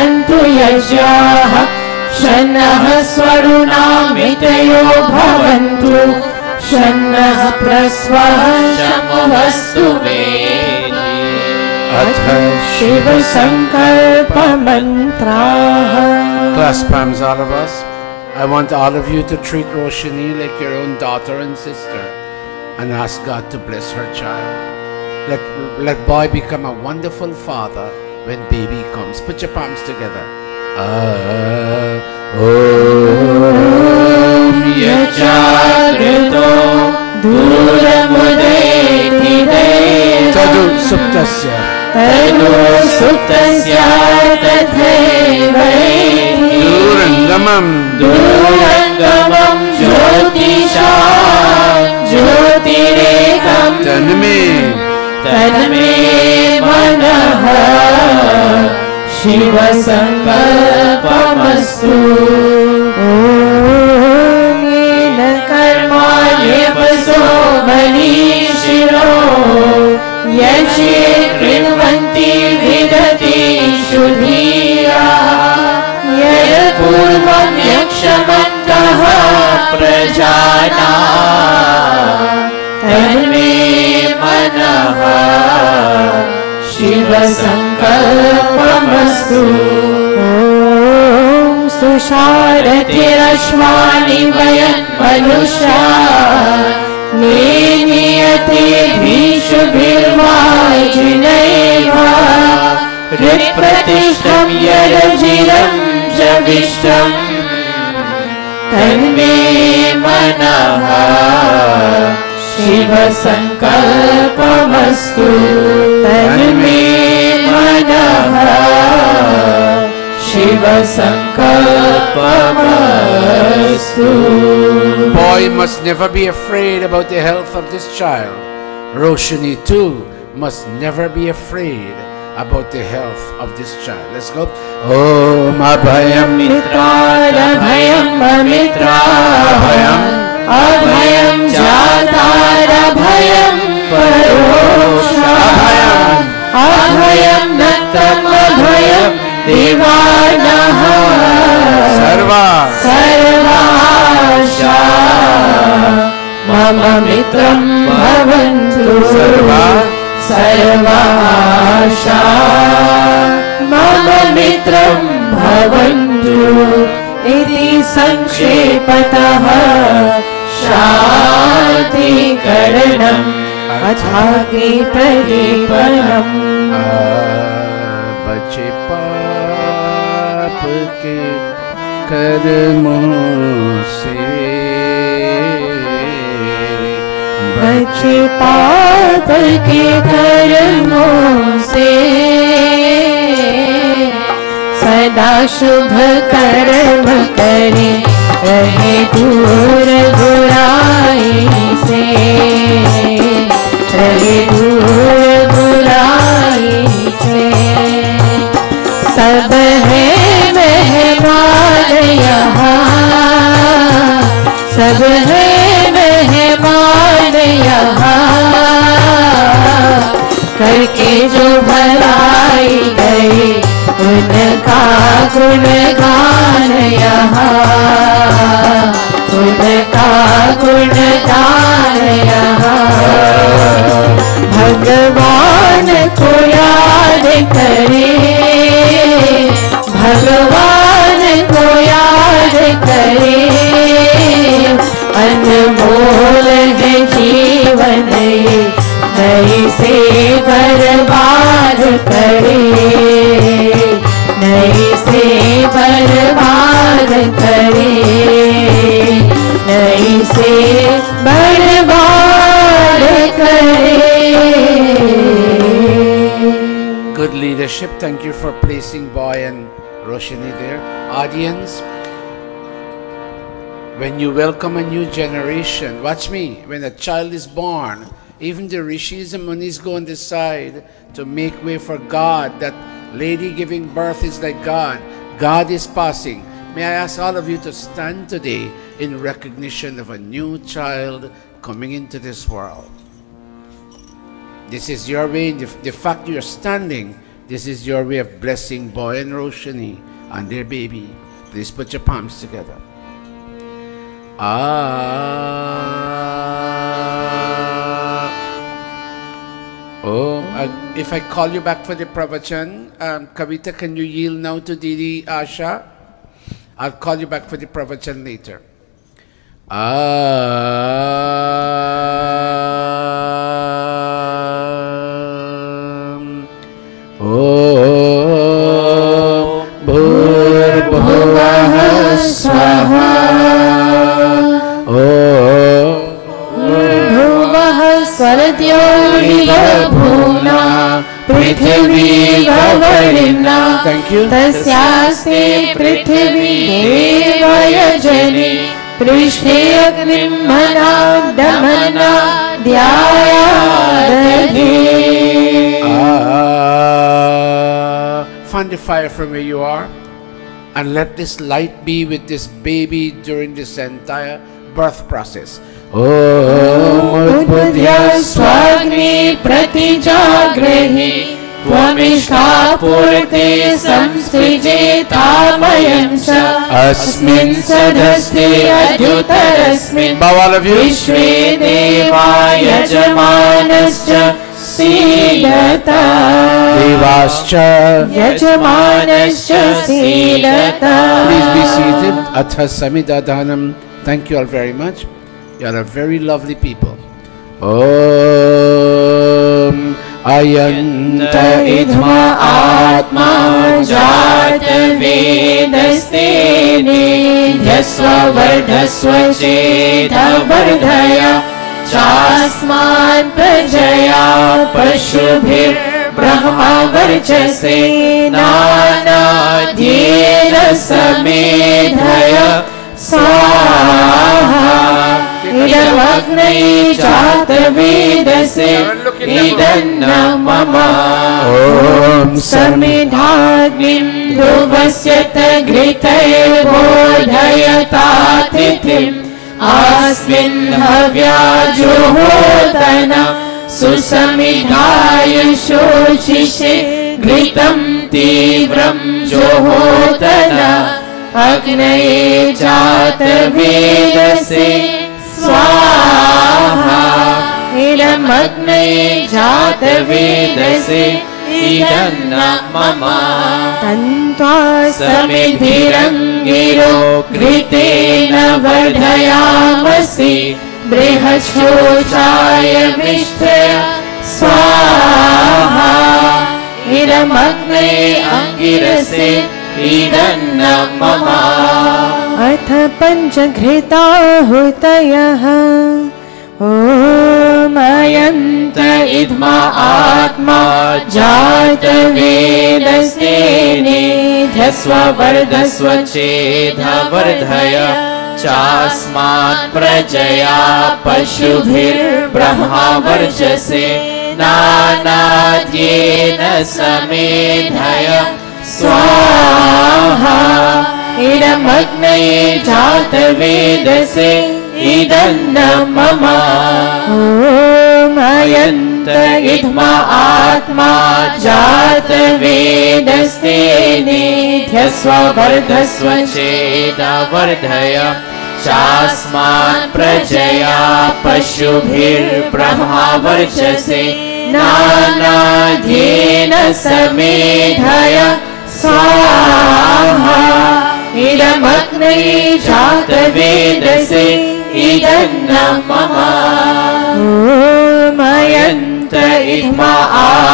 सन्तु यज्ञाः शन्नः स्वरुणामितयो भवन्तु शन्नः प्रस्वः शमवस्तु वेदी अथ शिव संकल्प मंत्राः. Clasp palms, all of us. I want all of you to treat Roshini like your own daughter and sister and ask God to bless her child. Let boy become a wonderful father when baby comes. Put your palms together. Om Yajagrito Duramudetide Tadu Suptasya Tadu Suptasya Tatheveti Durangamam Durangamam Jyotisha Jyotirekam Tanme Manaha Shiva Sankalpamastu. Om Yena Karma Yevaso Manishiro Yachi Krinvanti Vidati Shudhiya Yaya Purvam Yakshamantaha Prajana Tanme Manaha Shiva Sankalpamastu. Om Susharati Vayan Manusha Niyati Bhishubhirvajinaiva Ripratishtam Yadajiram Javishtam Tanme Manaha Shiva Sankalpamastu. Tanme Manaha Shiva Sankalpamastu. Boy must never be afraid about the health of this child. Roshini too must never be afraid about the health of this child. Let's go. Om Abhayam Mitra Abhayam Amitra Abhayam Jatar Abhayam Parosha Abhayam Nattam Abhayam Divanaha Sarvasha Mama Mitram Bhavantu Sarvasha Mama Mitram Bhavantu Iti Sankshepatāh Shanti Karanam Athāgni Paripanam. बचे पाप के कर्मों से बचे पाप के कर्मों से सदा शुभ कर्म करे रहे दूर बुराई से रहे दूर बुराई से. सब है मेहमान यहाँ सब है मेहमान यहाँ करके जो भलाई गए उनका गुणगान यहाँ उनका गुणगान यहाँ. भगवान को याद करे भगवान को याद करे अनमोल है जीवन नई से बर्बाद करे नई से बर्बाद करे नई से बर्बाद करे. Good leadership. Thank you for placing Boy and Roshini there. Audience, when you welcome a new generation, watch me, when a child is born, even the rishis and munis go and decide to make way for God. That lady giving birth is like God. God is passing. May I ask all of you to stand today in recognition of a new child coming into this world. This is your way. The fact you're standing, This is your way of blessing Boy and Roshani and their baby. Please put your palms together. If I call you back for the pravachan, Kavita, can you yield now to Didi Asha? I'll call you back for the pravachan later. Bhurvuvah swaha. Bhurvuvah swaradyoiva bhumna prithvi vavarina. Thank you. Tasyaste prithvi devaya jani prishte agnim mana damana dhyayadhi. Find the fire from where you are and let this light be with this baby during this entire birth process. Om Udbudhya Swagni Pratijagrehi Tvamishka Purte Samsvijeta Mayancha Asmin Sadhaste Adyutarasmin Vishve Deva Yajamanascha Sidata Devascha Yajamanascha Sidata. Please be seated. Atha Samidadhanam. Thank you all very much. You are a very lovely people. Om Ayanta Idma Atma Jata Vedaste Nidhyasva Vardhasva Cheta Vardhaya Chasman Prajaya Pashubhir Brahma Varchase Nana Dhyena Samedhaya Swaha. Idavagnai Jata Vedase Idanna Mama. Om Samidhagnim Dhruvasyata Gritaya Bodhayata Tithim Asmin Havya Juhodana Susamidhaya Shochishe Gritam Tivram Juhodana Agnaye Jata Vedase Swaha. Idam Agnaye Jata Vedase Idanna Mama. Tantva Samidhirangiro Gritena Vardhayamasi Brihashochaya Vishtaya Swaha. Idam Agnaye Angirase Idanna Mama. Atha Panchaghita Hutayah. Om Ayanta Idma Atma Jata Vedaste Nidhyasva Vardhasva Cheta Vardhaya Chasmat Prajaya Pashubhir Brahma Varchase Nana Dhyena Samedhaya Swaha. Idam Agnaye Jata Vedase Idanna Mama. Om Ayanta Idma Atma Jata Vedaste Nidhyasva Vardhasva Cheta Vardhaya Chasman Prajaya Pashubhir Brahma Varchase Nana Dhyena Samedhaya Swaha. Idam Agnaye Jata Vedase Idanna Mama. Om Ayanta Idma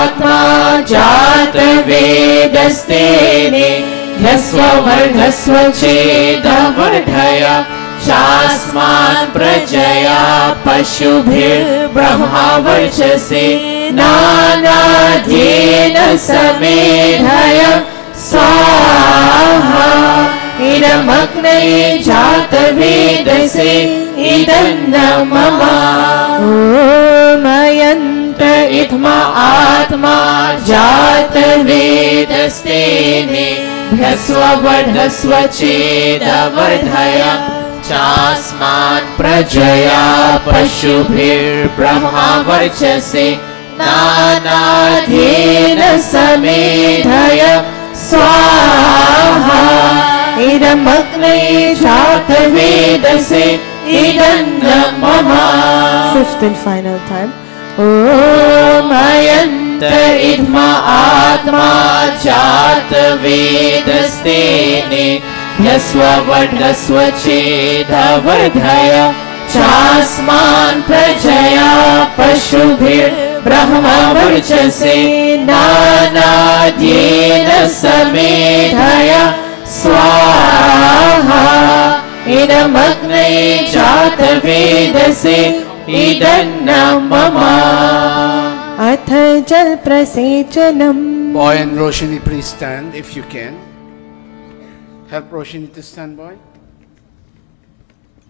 Atma Jata Vedaste Nidhyasva Vardhasva Cheta Vardhaya Chasman Prajaya Pashubhir Brahma Varchase Nana Dhyena Samedhaya Swaha. Idam Agnaye Jata Vedase Idanna Mama. Om Ayanta Idma Atma Jata Vedaste Nidhyasva Vardhasva Cheta Vardhaya Chasmat Prajaya Pashubhir Brahma Varchase नानाध्येन समेधय स्वाहा इदमग्नये जातवेदसे इदन्न मम. Fifth and final time. Om अयन्त इद्मा आत्मा जातवेदस्तेने यस्व वर्धस्व चेदवधय चास्मान् प्रजया पशुभिर्ब्रह्मवर्चसे नानाद्येन समेधय स्वाहा इदमग्नये जातवेदसे इदन्न मम. अथ जल प्रसेचनम्. Boy and Roshini, please stand if you can. Help Roshini to stand, boy.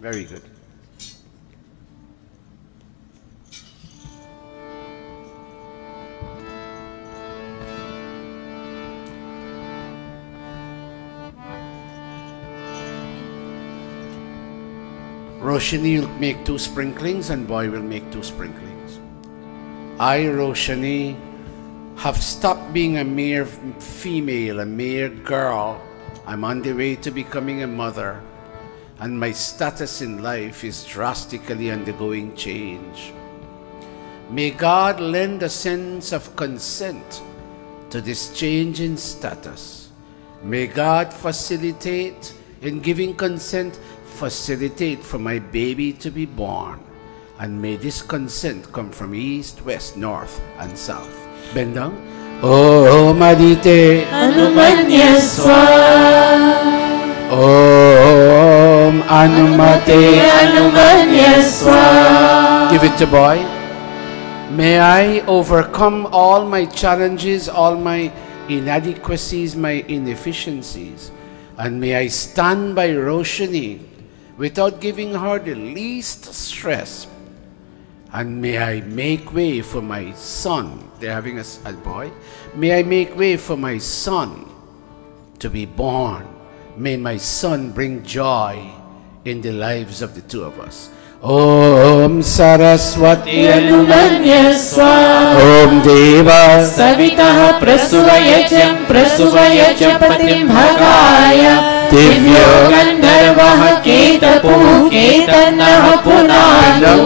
Very good. Roshini will make 2 sprinklings and boy will make 2 sprinklings. I, Roshini, have stopped being a mere female, a mere girl. I'm on the way to becoming a mother, and my status in life is drastically undergoing change. May God lend a sense of consent to this change in status. May God facilitate in giving consent, facilitate for my baby to be born, and may this consent come from east, west, north, and south. Bend down. Om Adite Anumanyaswa. Om Anumate Anumanyaswa. Give it to boy. May I overcome all my challenges, all my inadequacies, my inefficiencies, and may I stand by Roshini without giving her the least stress. And may I make way for my son. They're having a boy. May I make way for my son to be born. May my son bring joy in the lives of the 2 of us. Om Saraswati Anumanyaswa. Om Deva Savitah Prasuvayacham Prasuvayacham Patim Bhagaya Divyo Gandharvah Ketapu Ketannah Punadu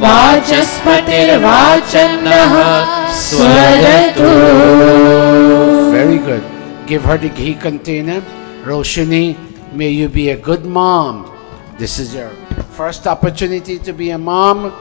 Vachaspatir Vachannah Swadatu. Very good. Give her the ghee container. Roshini, may you be a good mom. This is your first opportunity to be a mom,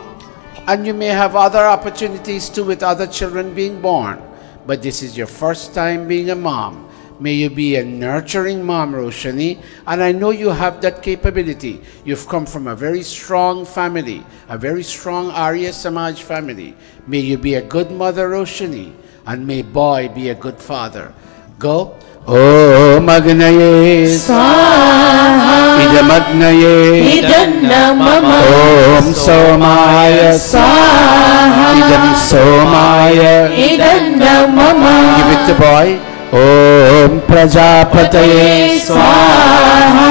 and you may have other opportunities too with other children being born, but this is your first time being a mom. May you be a nurturing mom, Roshini, and I know you have that capability. You've come from a very strong family, a very strong Arya Samaj family. May you be a good mother, Roshini, and may boy be a good father. Go. Om Agnaye Swaha Idam Agnaye Idanna Mama. Om Somaya Swaha Idam Somaya Idanna Mama. Give it to boy. Om Prajapataye Swaha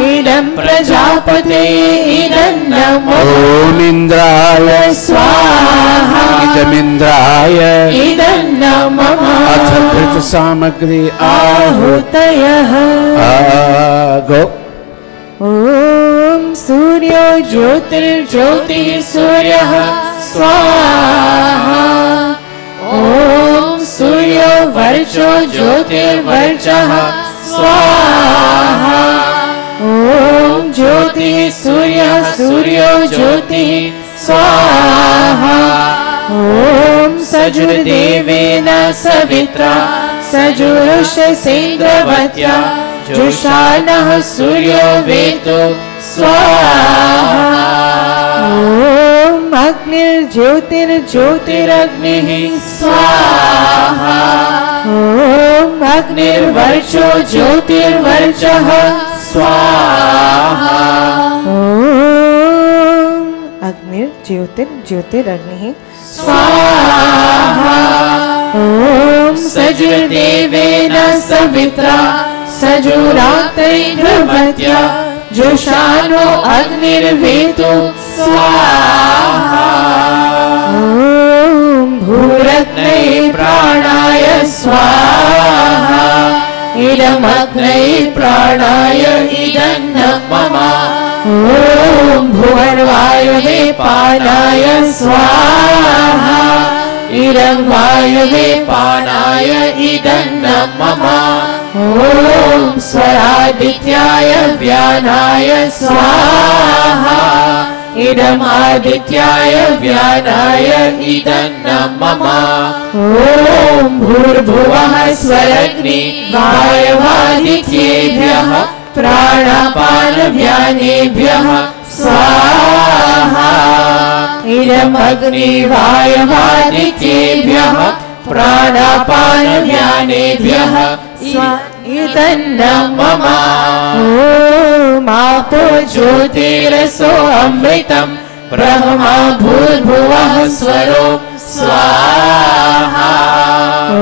Idam Prajapataye Idanna Mama. Om Indraya Swaha Idam Indraya Idanna Mama. Athakrita Samagri Ahutayah. Go. Om Surya Jyotir Jyoti Suryah Swaha. Om Surya Varcho Jyotir Varchah Swaha. Om Jyoti Surya Suryo Jyoti Swaha. Om Sajur Devena Savitra Sajurusha Sendраvatya Jushanah Suryo Vetu Swaha. Om Agnir Jyotir Jyotir Agnihi Swaha. Om Agnir Varcho Jyotir Varchah Swaha. Om Agnir Jyotir Jyotir Agnihi Swaha. Om Sajur Devena Savitra Sajurate Dhruvatya Joshano Agnir Vetu Swaha. Om Bhura स्वाहा इदमग्ने प्राणाय इदन्नं मम ॐ भुवर्वायुवे पानाय स्वाहा इदं वायुवे पानाय इदन्नं मम ॐ स्वरादित्याय व्यानाय स्वाहा इदमादित्याय व्यानाय इदन्नं मम ॐ भूर्भुवः स्वरग्नि वायवादित्येभ्यः प्राणापानव्यानेभ्यः स्वाहा इदमग्नि वायवादित्येभ्यः प्राणापानव्यानेभ्यः इदन्नं मम ॐ आपो ज्योतिरसो अमृतं ब्रह्मा भूर्भुवः स्वरो स्वाहा ॐ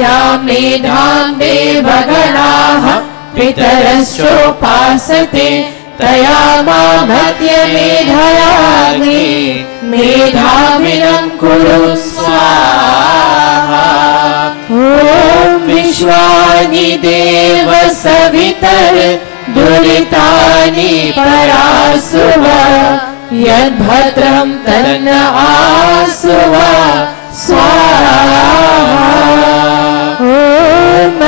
या मेधां देवगणाः पितरश्चोपासते तया मामद्यमेधयाग्नि मेधाविनं कुरु स्वाहा ॐ विश्वानि देव सवितर दुरितानि परासुव यद्भद्रं तन्न आसुव स्वाहा ॐ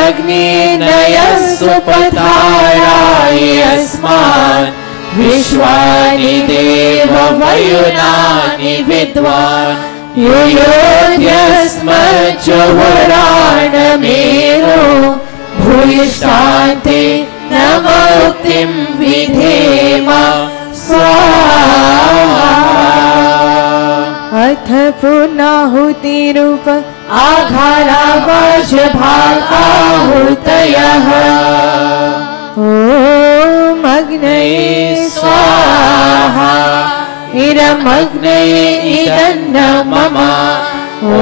अग्निनयः सुपथाराय अस्मान् विश्वानि देव वयुनानि विद्वान् युयोध्यस्मज्जुहुराणमेनो भूयिष्ठान्ते नमोक्तिं विधेम स्वाहा अथ पुनाहुतिरूप आघारावाजभागाहुतयः ॐ अग्नये स्वाहा इदमग्नये इदन्नं मम ॐ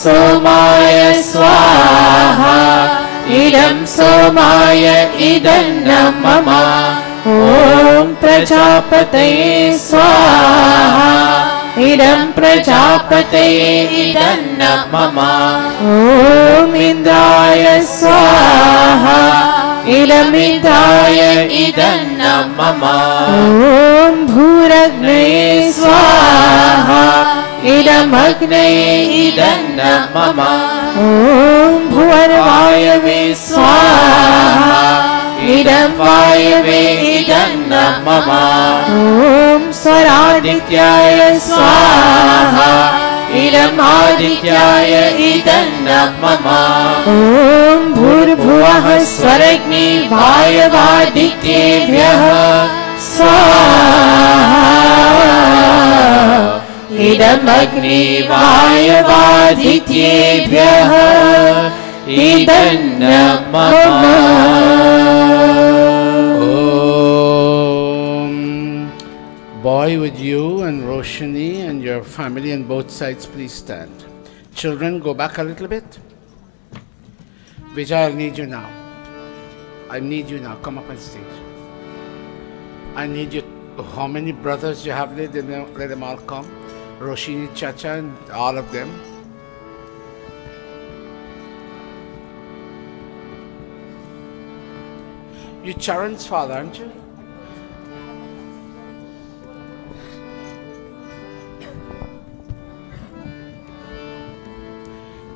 सोमाय स्वाहा इदं सोमाय इदन्नं मम ॐ प्रजापतये स्वाहा इदं प्रजापतये इदन्नं मम ॐ इन्द्राय स्वाहा इदमिन्द्राय इदन्नं मम ॐ भूरग्नये स्वाहा इदमग्नये इदन्नं मम ॐ भुवर्वायवे स्वाहा इदं वायवे इदन्नं मम ॐ स्वरादित्याय स्वाहा इदमादित्याय इदन्नं मम ॐ भूर्भुवः स्वरग्नि वायवादित्येभ्यः स्वाहा इदमग्नि वायवादित्येभ्यः इदन्नं मम Boy, with you and Roshni and your family on both sides, please stand. Children, go back a little bit. Vijay, I need you now. I need you now. Come up on stage. I need you. How many brothers you have? Let them all come. Roshni, Chacha, and all of them. You're Charan's father, aren't you?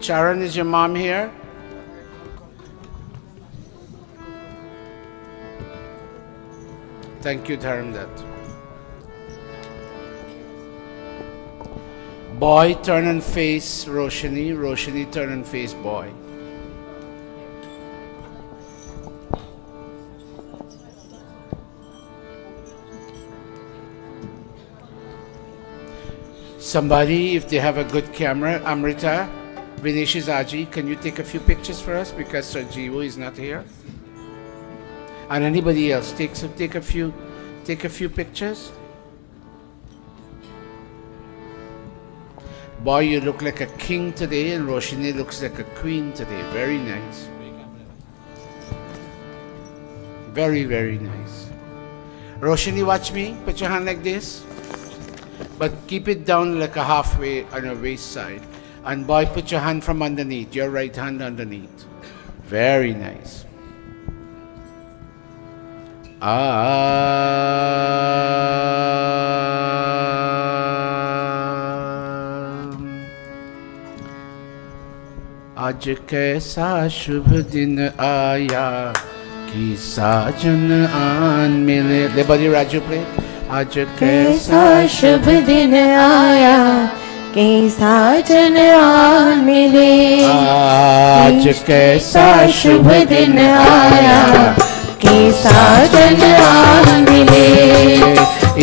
Charan, is your mom here? Thank you, Dharamdat. Boy, turn and face Roshni. Roshni, turn and face boy. Somebody, if they have a good camera, Amrita, Vinishi's Aji, can you take a few pictures for us because Sir Jivu is not here? And anybody else, take a few pictures. Boy, you look like a king today, and Roshni looks like a queen today. Very nice. Very, very nice. Roshni, watch me. Put your hand like this. But keep it down like a halfway on your waist side. And boy, put your hand from underneath, your right hand underneath. Very nice. आज कैसा शुभ दिन आया कि साजन आन मिले. Everybody, Raju, play. आज कैसा शुभ दिन आया कि साजन आन मिले. आज कैसा शुभ दिन आया कि साजन आन मिले.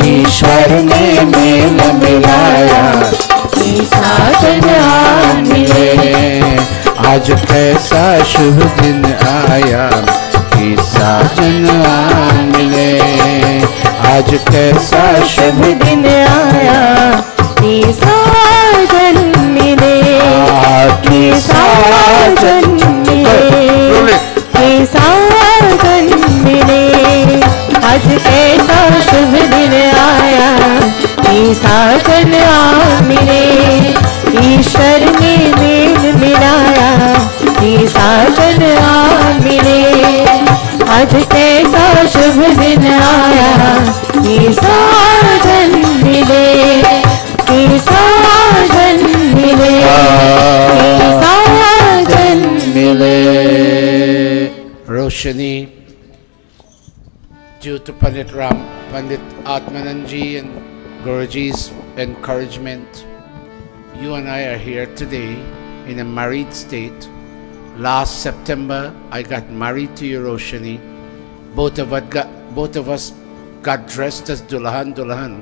ईश्वर ने मेल मिलाया कि साजन आन मिले. आज कैसा शुभ दिन आया कि साजन आन मिले. आज कैसा शुभ दिन आया कि साजन मिले. कि साजन मिले. कि साजन मिले. आज कैसा शुभ दिन आया कि साजन आन मिले. ईश्वर ने मेल मिलाया कि साजन आन मिले. आज कैसा शुभ दिन आया कि साजन मिले. कि साजन मिले. कि साजन मिले. Roshani, due to Pandit Atmananji and Guruji's encouragement, you and I are here today in a married state. Last September, I got married to you, Roshani. Both of us got dressed as Dulhan,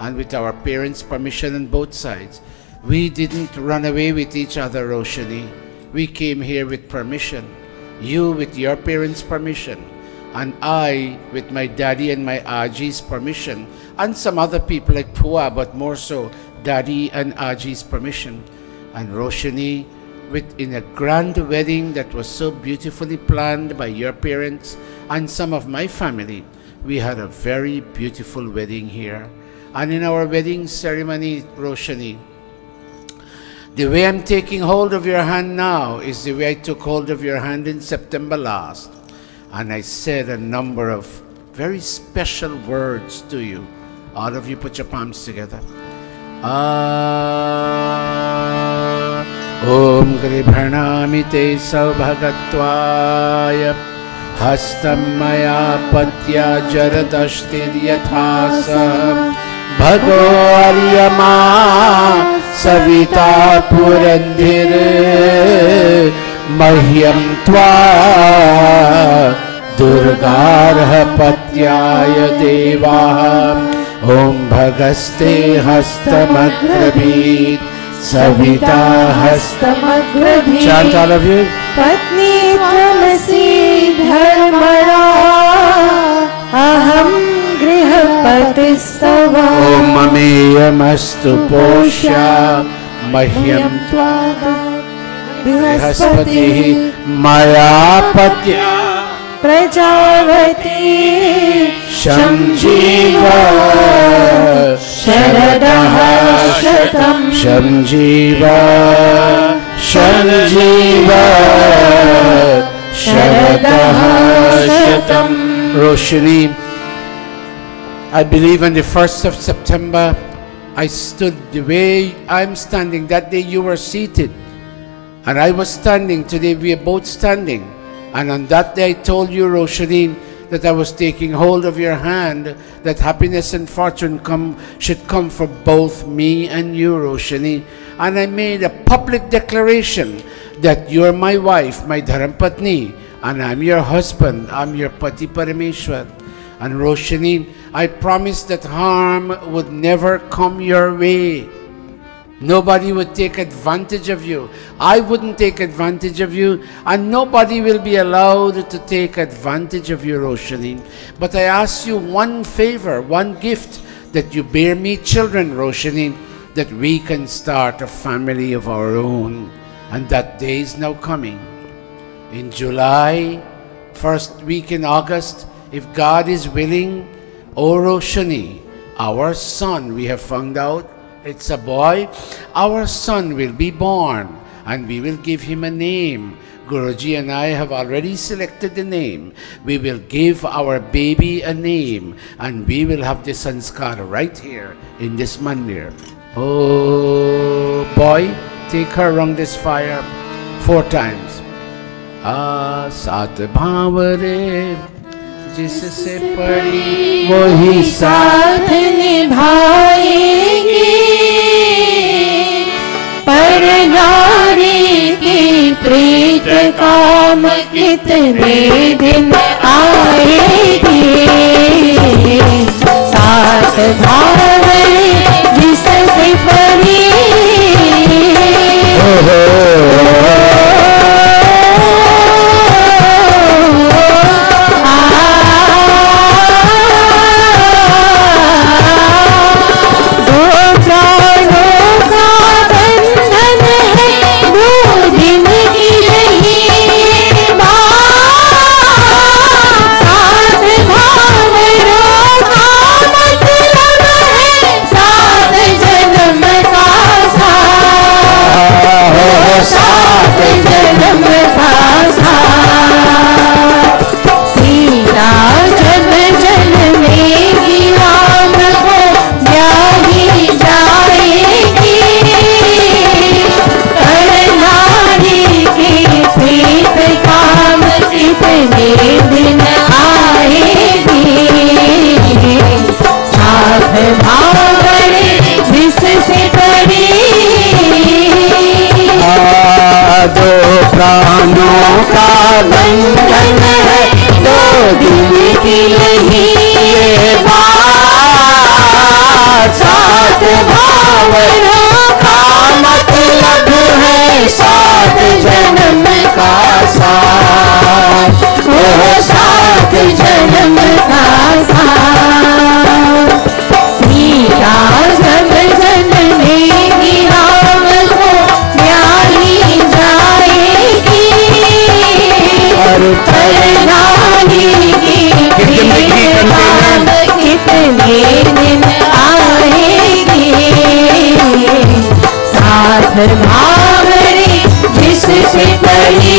and with our parents' permission on both sides. We didn't run away with each other, Roshani. We came here with permission. You with your parents' permission, and I with my daddy and my Aji's permission, and some other people like Pua, but more so Daddy and Aji's permission. And Roshani, in a grand wedding that was so beautifully planned by your parents and some of my family. We had a very beautiful wedding here. And in our wedding ceremony, Roshani, the way I'm taking hold of your hand now is the way I took hold of your hand in September last. And I said a number of very special words to you. All of you put your palms together. Om Gribhanami Te Saubhagattvaya Hastam Maya Patya Jaratashtir Yathasam Bhago Aryama Savita Purandir Mahyam Tva Durgarha Patyaya Devaham Om Bhagaste Hastamagrabit Savita Hastamagrabit. Chant all of you. Patni Tamasi Dharmara Aham Grihapatistava. Om Mameyamastu Posha Mahyam Tvada Brihaspati Maya Patya Prajavati Shamjiva Sharadaha Shatam. Shamjiva Shamjiva Sharadaha Shatam. Roshani, I believe on the 1st of September, I stood the way I'm standing. That day you were seated and I was standing. Today we are both standing. And on that day I told you, Roshani, that I was taking hold of your hand, that happiness and fortune should come for both me and you, Roshani. And I made a public declaration that you're my wife, my Dharampatni, and I'm your husband, I'm your Pati Parameshwar. And Roshani, I promised that harm would never come your way. Nobody would take advantage of you. I wouldn't take advantage of you, and nobody will be allowed to take advantage of you, Roshani. But I ask you one favor, one gift, that you bear me children, Roshani, that we can start a family of our own. And that day is now coming. In July, first week in August, if God is willing, O Roshani, our son, we have found out, it's a boy, our son will be born, and we will give him a name. Guruji and I have already selected the name. We will give our baby a name, and we will have the sanskar right here in this mandir. Oh, boy, take her around this fire 4 times. Sat bhavare, जिससे पड़ी वही साथ निभाएंगे, पर नारी की प्रीत काम कितने दिन आएगी। साथ भावरे जिससे पड़ी प्राणों का बंधन है, 2 दिन की नहीं ये बात। साथ भावरों का मतलब है 7 जन्म का साथ, वो 7 जन्म का साथ। सीता जब जनमेगी राम को न्यारी जाएगी, और नारी की काम कितने दिन आएगी। साथ भावरे जिससे पड़ी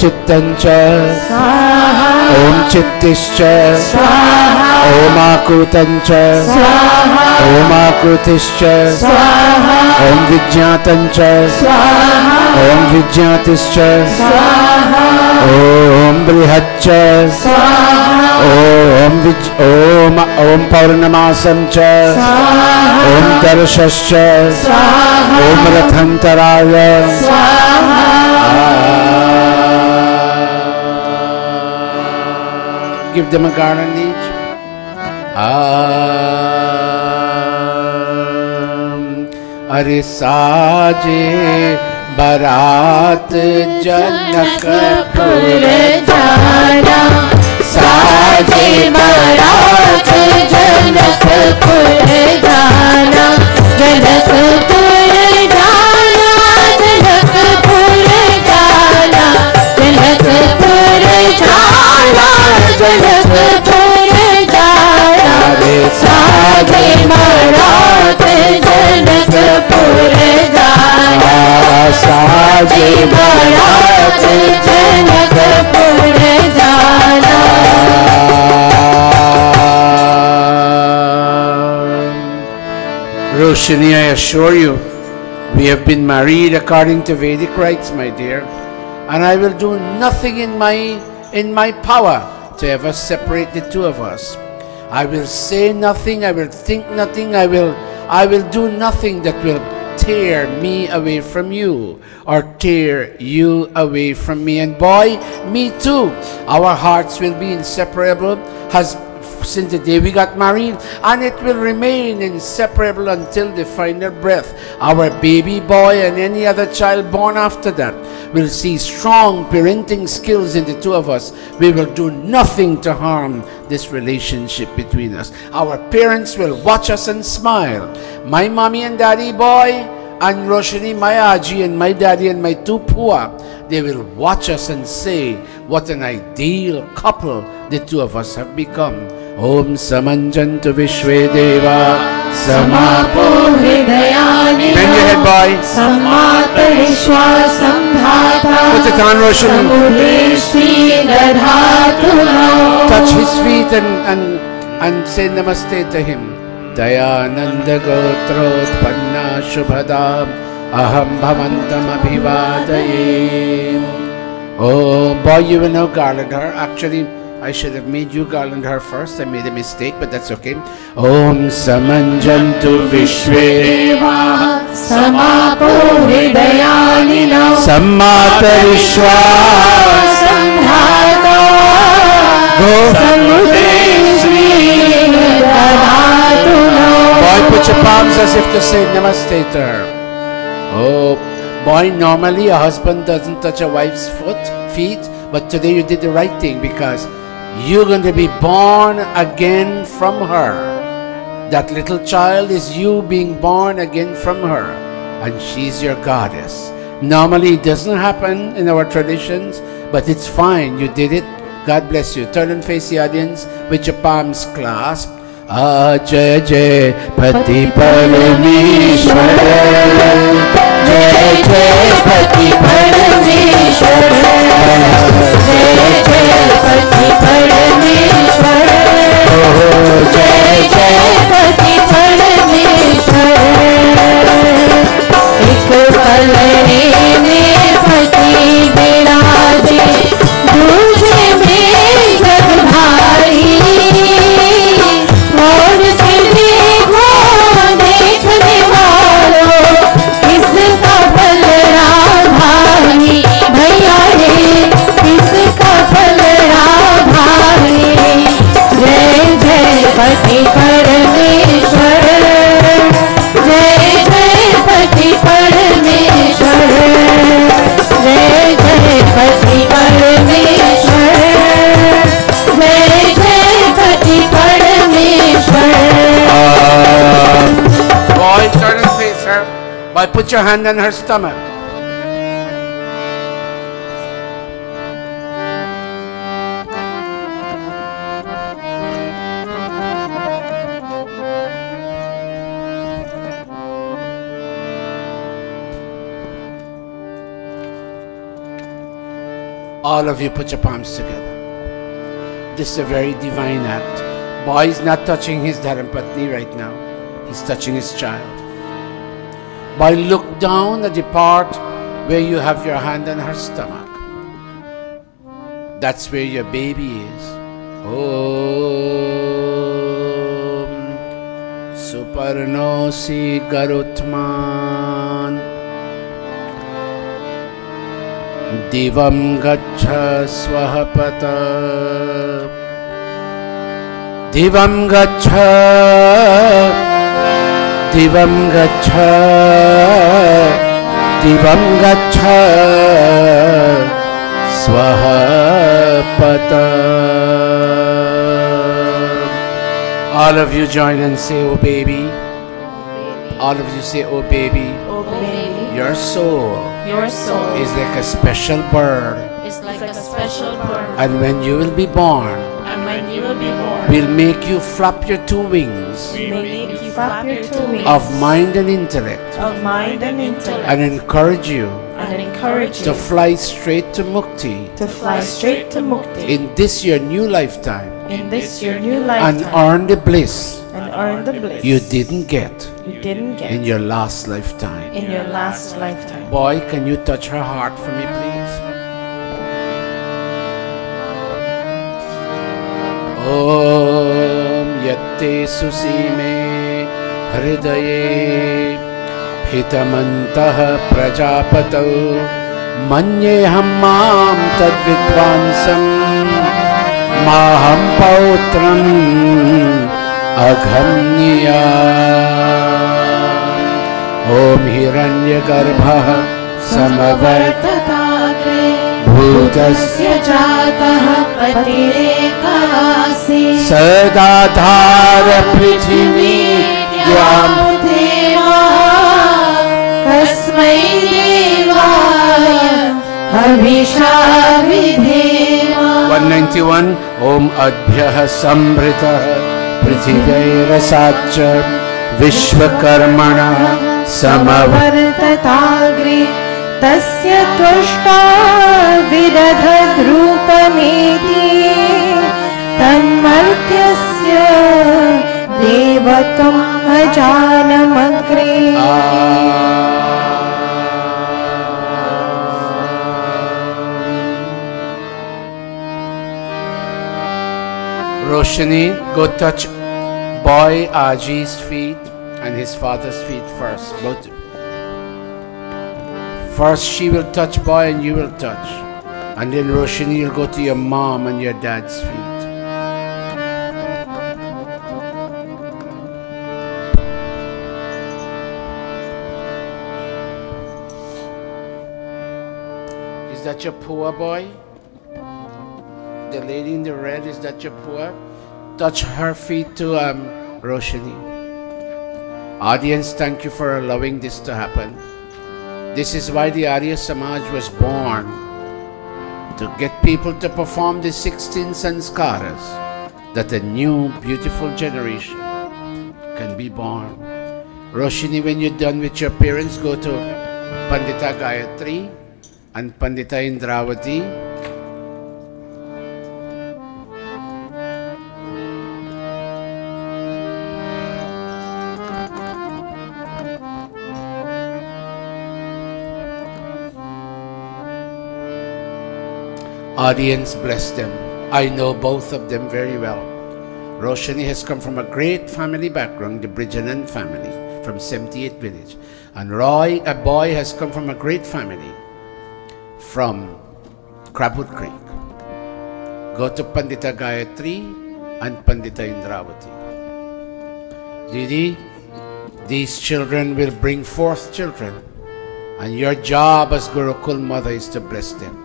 चित्तंच ओम चित्तिश्च ओम आकुतंच ओम आकुतिश्च ओम विज्ञातंच ओम विज्ञातिश्च ओम बृहच्च ओम पौर्णमासंच ओम दर्शश्च ओम रथंतराय Give them a garland each. अरे साजे बारात जनकपुर जाना, साजे बारात जनकपुर जाना, जनकपुर जाना, जनकपुर जाना, जनकपुर जाना, जनकपुर जाना। साजे बारात जनकपुर जाना, साजे बारात जनकपुर जाना। Roshini, I assure you, we have been married according to Vedic rites, my dear, and I will do nothing in my power to ever separate the 2 of us. I will say nothing, I will think nothing, I will do nothing that will tear me away from you or tear you away from me. And boy, me too. Our hearts will be inseparable as since the day we got married, and it will remain inseparable until the final breath. Our baby boy and any other child born after that will see strong parenting skills in the two of us. We will do nothing to harm this relationship between us. Our parents will watch us and smile. My mommy and daddy boy, and Roshini, my Aji, and my daddy and my two Pua, they will watch us and say what an ideal couple the two of us have become. Om Samanjantu Vishwe Deva Samapo Hridayani. Bend your head, boy. Samata Vishwasam Dhata. Put it on, Roshini. Samudeshti Dadhatu. Touch his feet and say namaste to him. Dayananda Gotrotpanna Shubhadam Aham Bhavantam Abhivadaye. Oh boy, you will now garland her. Actually, I should have made you garland her first. I made a mistake, but that's okay. Om Samanjantu Vishwedeva Samapo Hridayanina. Sammata Vishwa Samdhata. Samudeshti Dadhatu. Boy, put your palms as if to say namaste to her. Oh, boy, normally a husband doesn't touch a wife's feet, but today you did the right thing because you're going to be born again from her. That little child is you being born again from her, and she's your goddess. Normally it doesn't happen in our traditions, but it's fine. You did it. God bless you. Turn and face the audience with your palms clasped. Jai Jai Pati Parameshwar. Jai Jai Pati Parameshwar. Jai Jai Pati Parameshwar. Oh, Jai Jai Pati Parameshwar. एक पलड़े में पति विराजे, दूजे में जगधारी। और से देखो देखने वालों, किसका पलड़ा भारी। भैया रे, किसका पलड़ा भारी। जय जय पति परमेश्वर। जय जय पति परमेश्वर। जय जय पति परमेश्वर। जय जय पति परमेश्वर। boy, turn and face her. Boy, put your hand on her stomach. All of you put your palms together. This is a very divine act. Boy is not touching his Dharmpatni right now. He's touching his child. Boy, look down at the part where you have your hand on her stomach. That's where your baby is. Om Suparnosi Garutman Divam Gaccha Swahapata Divam Gaccha Divam Gaccha Divam Gaccha Swahapata. All of you join and say, oh baby. All of you say, oh baby. Oh baby, Your soul your soul is like a special bird. is like a special bird, And when you will be born, and when you will be born, we'll make you flap your two wings we will make you flap your two wings of mind and intellect of mind and intellect, and encourage you and encourage to you fly straight to Mukti to fly straight to Mukti in this your new lifetime in this your new and lifetime, earn the bliss and earn the bliss you didn't get you didn't get in your last lifetime. in your last lifetime. Boy, can you touch her heart for me, please? Om Yatte Susime Hridaye Hitamantah Prajapatau Manye Hammam Tadvidvansam maham pautram aghamniya. Om Hiranyagarbha समवर्तताग्रे भूतस्य जातः पतिरेकासि सदाधार पृथिवीद्यां देवा कस्मै देवाय हविषा विधेम 191 Om Adbhyah Sambrita Prithivairasacha Vishwakarmana समवर्तताग्रे तस्य Tvashta विदधद्रूपमेति तन्मर्त्यस्य देवत्वम् अजानमग्रे Roshni, go touch boy Aji's feet and his father's feet first. Both. First she will touch boy and you will touch. And then Roshni, you'll go to your mom and your dad's feet. Is that your poor boy? The lady in the red, is that your poor? Touch her feet to Roshni. Audience, thank you for allowing this to happen. This is why the Arya Samaj was born, to get people to perform the 16 sanskaras, that a new beautiful generation can be born. Roshni, when you're done with your parents, go to Pandita Gayatri and Pandita Indravati. Audience, bless them. I know both of them very well. Roshni has come from a great family background, the Bridgenan family from 78 village. And Roy, a boy, has come from a great family from Crabwood Creek. Go to Pandita Gayatri and Pandita Indravati. Didi, these children will bring forth children, and your job as Gurukul mother is to bless them.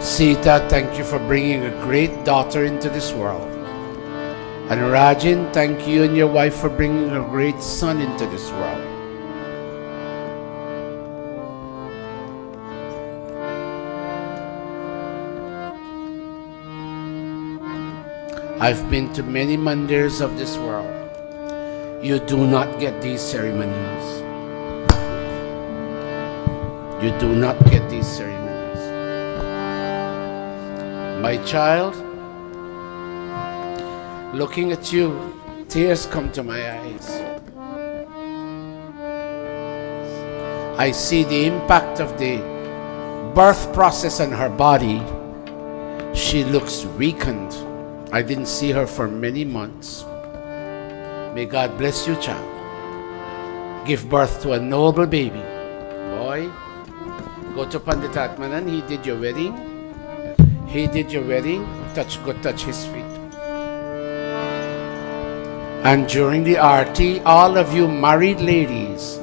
Sita, thank you for bringing a great daughter into this world. And Rajan, thank you and your wife for bringing a great son into this world. I've been to many mandirs of this world. You do not get these ceremonies. You do not get these ceremonies. My child, looking at you, tears come to my eyes. I see the impact of the birth process on her body. She looks weakened. I didn't see her for many months. May God bless you, child. Give birth to a noble baby. Boy, go to Pandit Atmanan. He did your wedding. He did your wedding. Go touch his feet. And during the arti, all of you married ladies,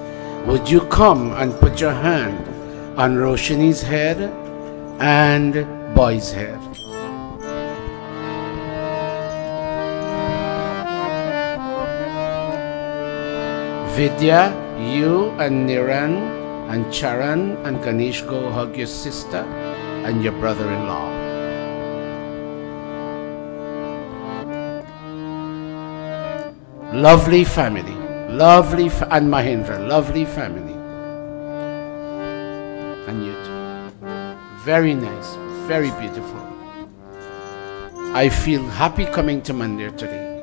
would you come and put your hand on Roshni's head and boy's head? Vidya, you and Niran and Charan and Ganesh go hug your sister and your brother-in-law. Lovely family, and Mahendra, lovely family. And you too. Very nice, very beautiful. I feel happy coming to Mandir today.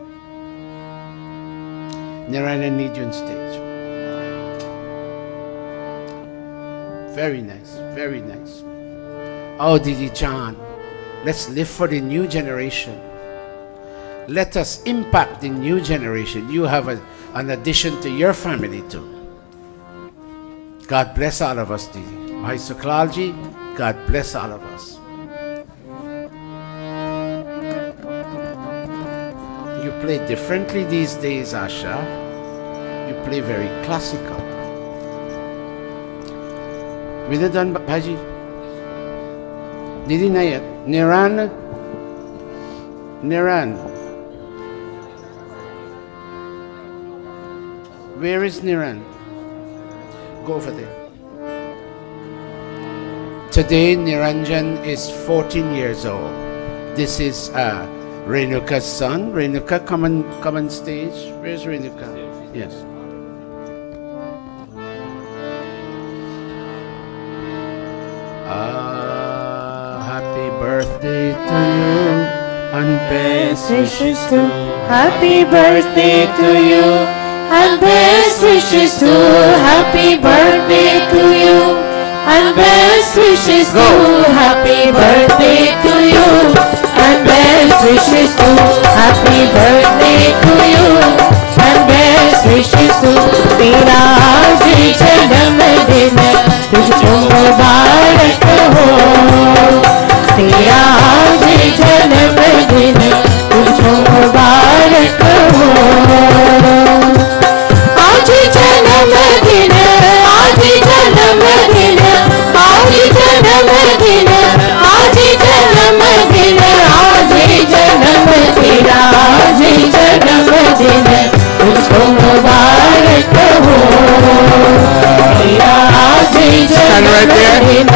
Niran, I need you on stage. Very nice, very nice. Oh, Didi John, let's live for the new generation. Let us impact the new generation. You have an addition to your family too. God bless all of us, Didi. My Suklalji, God bless all of us. You play differently these days, Asha. You play very classical. Vidadan Bhaji. Didi Nayat. Niran. Niran. Where is Niran? Go over there. Today, Niranjan is 14 years old. This is Renuka's son. Renuka, come on stage. Where's Renuka? Yes. Happy birthday to you and best wishes to. Happy birthday to you and best wishes to. Happy birthday to you and best wishes to. Happy birthday to you and best wishes to. Happy birthday to you and best wishes to. तेरा आज जन्मदिन तुझको मुबारक हो. तेरा आज जन्मदिन तुझको मुबारक हो. आज जन्मदिन, आज जन्मदिन, आज जन्मदिन, आज जन्मदिन, आज जन्मदिन, आज जन्मदिन तुझको मुबारक हो. तेरा आज जन्मदिन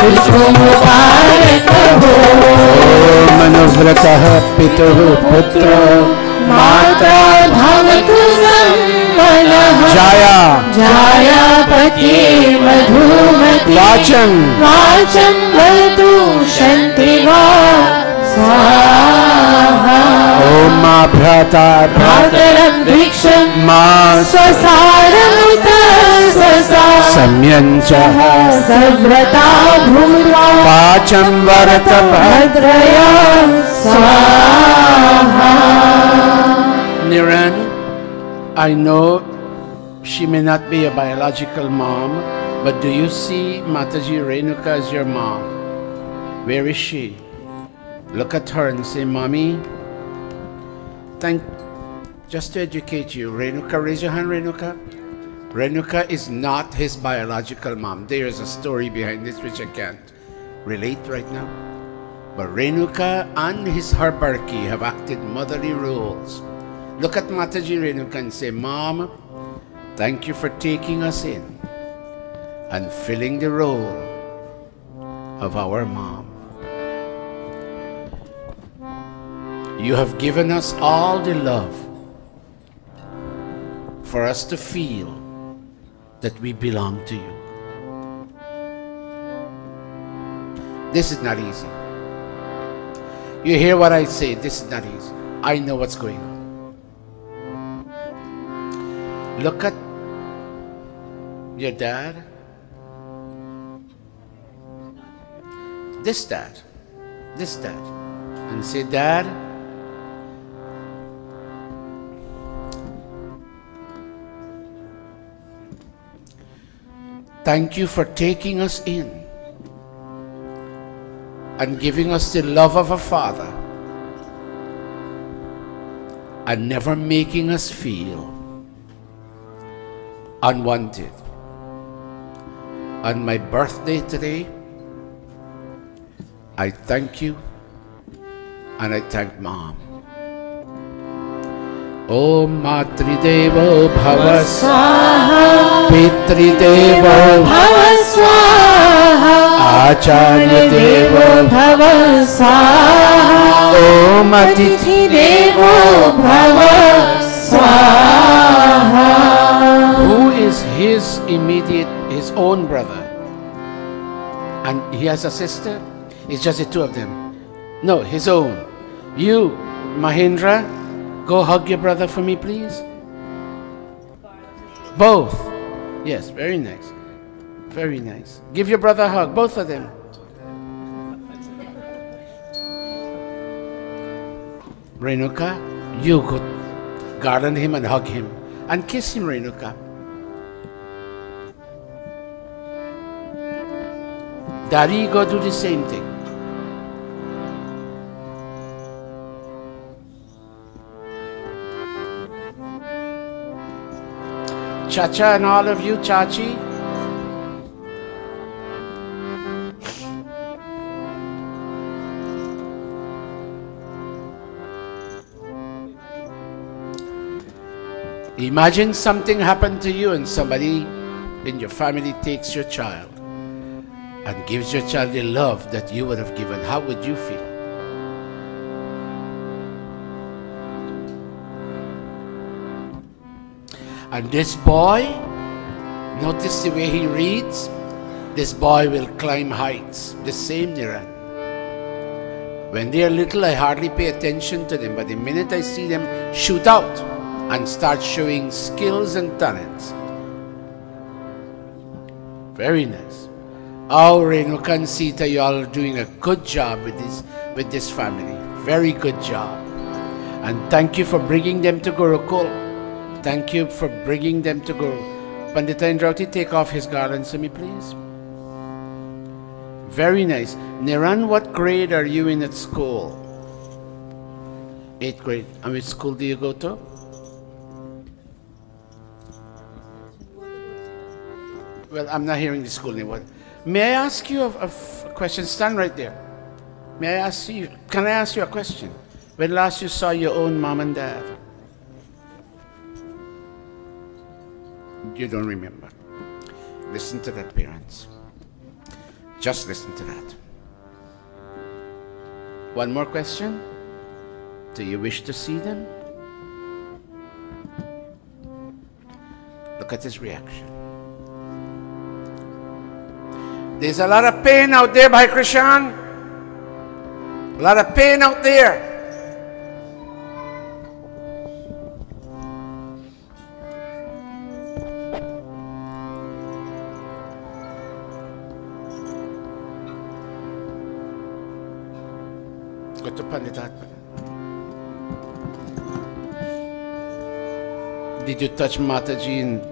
तुझको मुबारक हो. मनोव्रतः पितुः पुत्रो माता भवतु सम्पन्नः. जाया जायापति मधुमति वाचं वाचं वतु शन्तिवा स्वाहा. ॐ मा भ्राता भ्रातरं भिक्षं मा स्वसारमुत स्वसार सम्यञ्च सव्रता भूत्वा वाचं वरत भद्रया स्वाहा. Niran, I know she may not be a biological mom, but do you see Mataji Renuka as your mom? Where is she? Look at her and say, Mommy, just to educate you, Renuka, raise your hand, Renuka. Renuka is not his biological mom. There is a story behind this which I can't relate right now. But Renuka and her Barki have acted motherly roles. Look at Mataji Renuka and say, Mom, thank you for taking us in and filling the role of our mom. You have given us all the love for us to feel that we belong to you. This is not easy. You hear what I say, this is not easy. I know what's going on. Look at your dad, this dad, and say, Dad, thank you for taking us in and giving us the love of a father and never making us feel unwanted. On my birthday today, I thank you and I thank Mom. Om Matridevo Bhava Swaha, Pitridevo Bhava Swaha, Acharya Devo Bhava Swaha, Om Atithi Devo Bhava Swaha. Who is his own brother? And he has a sister? It's just the two of them. No, his own. You, Mahendra, go hug your brother for me, please. Both. Yes, very nice. Very nice. Give your brother a hug, both of them. Renuka, you could garland him and hug him. And kiss him, Renuka. Daddy, go do the same thing. Chacha and all of you, Chachi. Imagine something happened to you and somebody in your family takes your child and gives your child the love that you would have given. How would you feel? And this boy, notice the way he reads. This boy will climb heights. The same, Niran. When they are little, I hardly pay attention to them, but the minute I see them shoot out and start showing skills and talents. Very nice. Oh, Renuka and Sita, you all are doing a good job with this family. Very good job. And thank you for bringing them to Gurukula. Thank you for bringing them to Gurukula. Pandita Indrauti, take off his garlands to me, please. Very nice. Niran, what grade are you in at school? 8th grade. And which school do you go to? Well, I'm not hearing the school name. May I ask you a question? Stand right there. May I ask you, can I ask you a question? When last you saw your own mom and dad? You don't remember. Listen to that, parents. Just listen to that. One more question. Do you wish to see them? Look at his reaction. There's a lot of pain out there, Bhai Krishan. A lot of pain out there. Go to Pandita. Did you touch Mataji and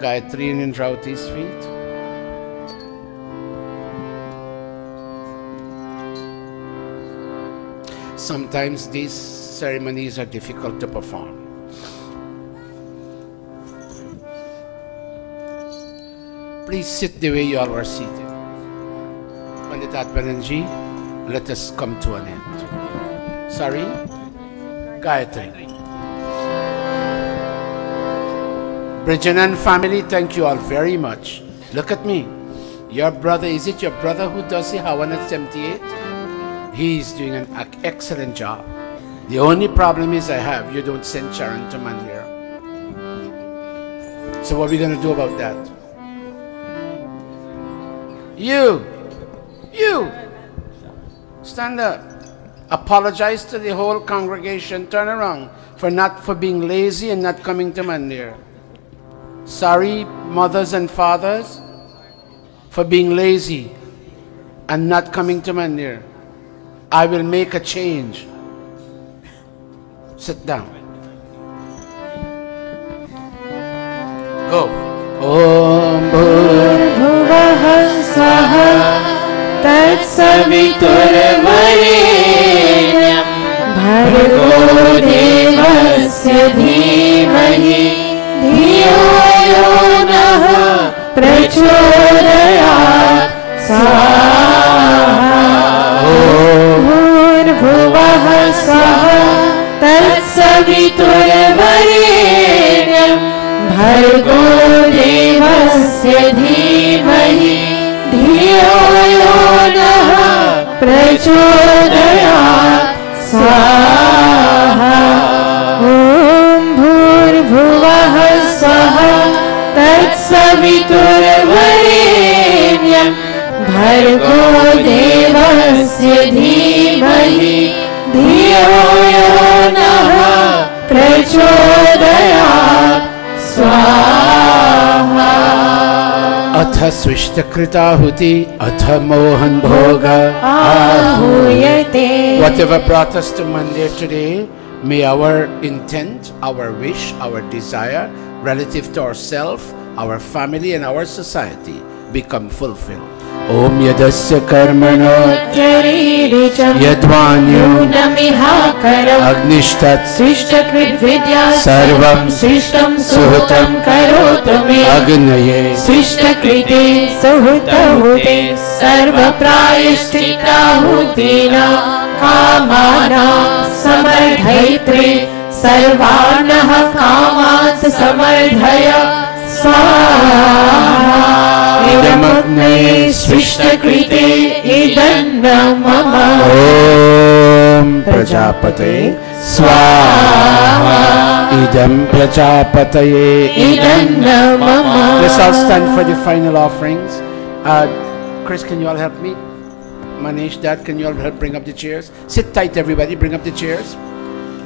Gayatri and Indrauti's feet? Sometimes these ceremonies are difficult to perform. Please sit the way you all are seated. Pandit Atmananji, let us come to an end. Sorry? Gayatri. Brijanan family, thank you all very much. Look at me. Your brother, is it your brother who does the Hawan at 78? He's doing an excellent job. The only problem is I have, you don't send Sharon to Mandir. So what are we going to do about that? You, stand up. Apologize to the whole congregation. Turn around for being lazy and not coming to Mandir. Sorry, mothers and fathers, for being lazy and not coming to Mandir. I will make a change. Sit down. Go. Om Bhurvuvah Swaha Tatsaviturvarenyam Bhargo Devasya Dhimahi Dhiyo Yo Nah Prachodayat Swaha Bhurvuvah Swaha Tatsaviturvarenyam Bhargo Devasya Dhimahi Dhiyo Yo Nah Prachodayat Swaha Om Bhurvuvah Swaha Tatsaviturvarenyam Bhargo Devasya Dhimahi Dhiyo Yo Nah Prachodayat Swaha. अथ स्विष्टकृताहुति अथ मोहन भोग आहूयते. Whatever brought us to Mandir today, may our intent, our wish, our desire relative to ourselves, our family and our society become fulfilled. Om yadasya karmano yadvanyu agnishtat sarvam suhutam agnaye Srishtakrite suhutahute sarva prayashchittahutina kamana samardhaitre sarvanah kamat samardhaya swaha. Idamagnaye Srishtakrite idanna mama. Om Prajapate Swaha. Idam Prajapataye Idanna mama. Let's all stand for the final offerings. Chris, can you all help me? Manish, Dad, can you all help bring up the chairs? Sit tight, everybody. Bring up the chairs.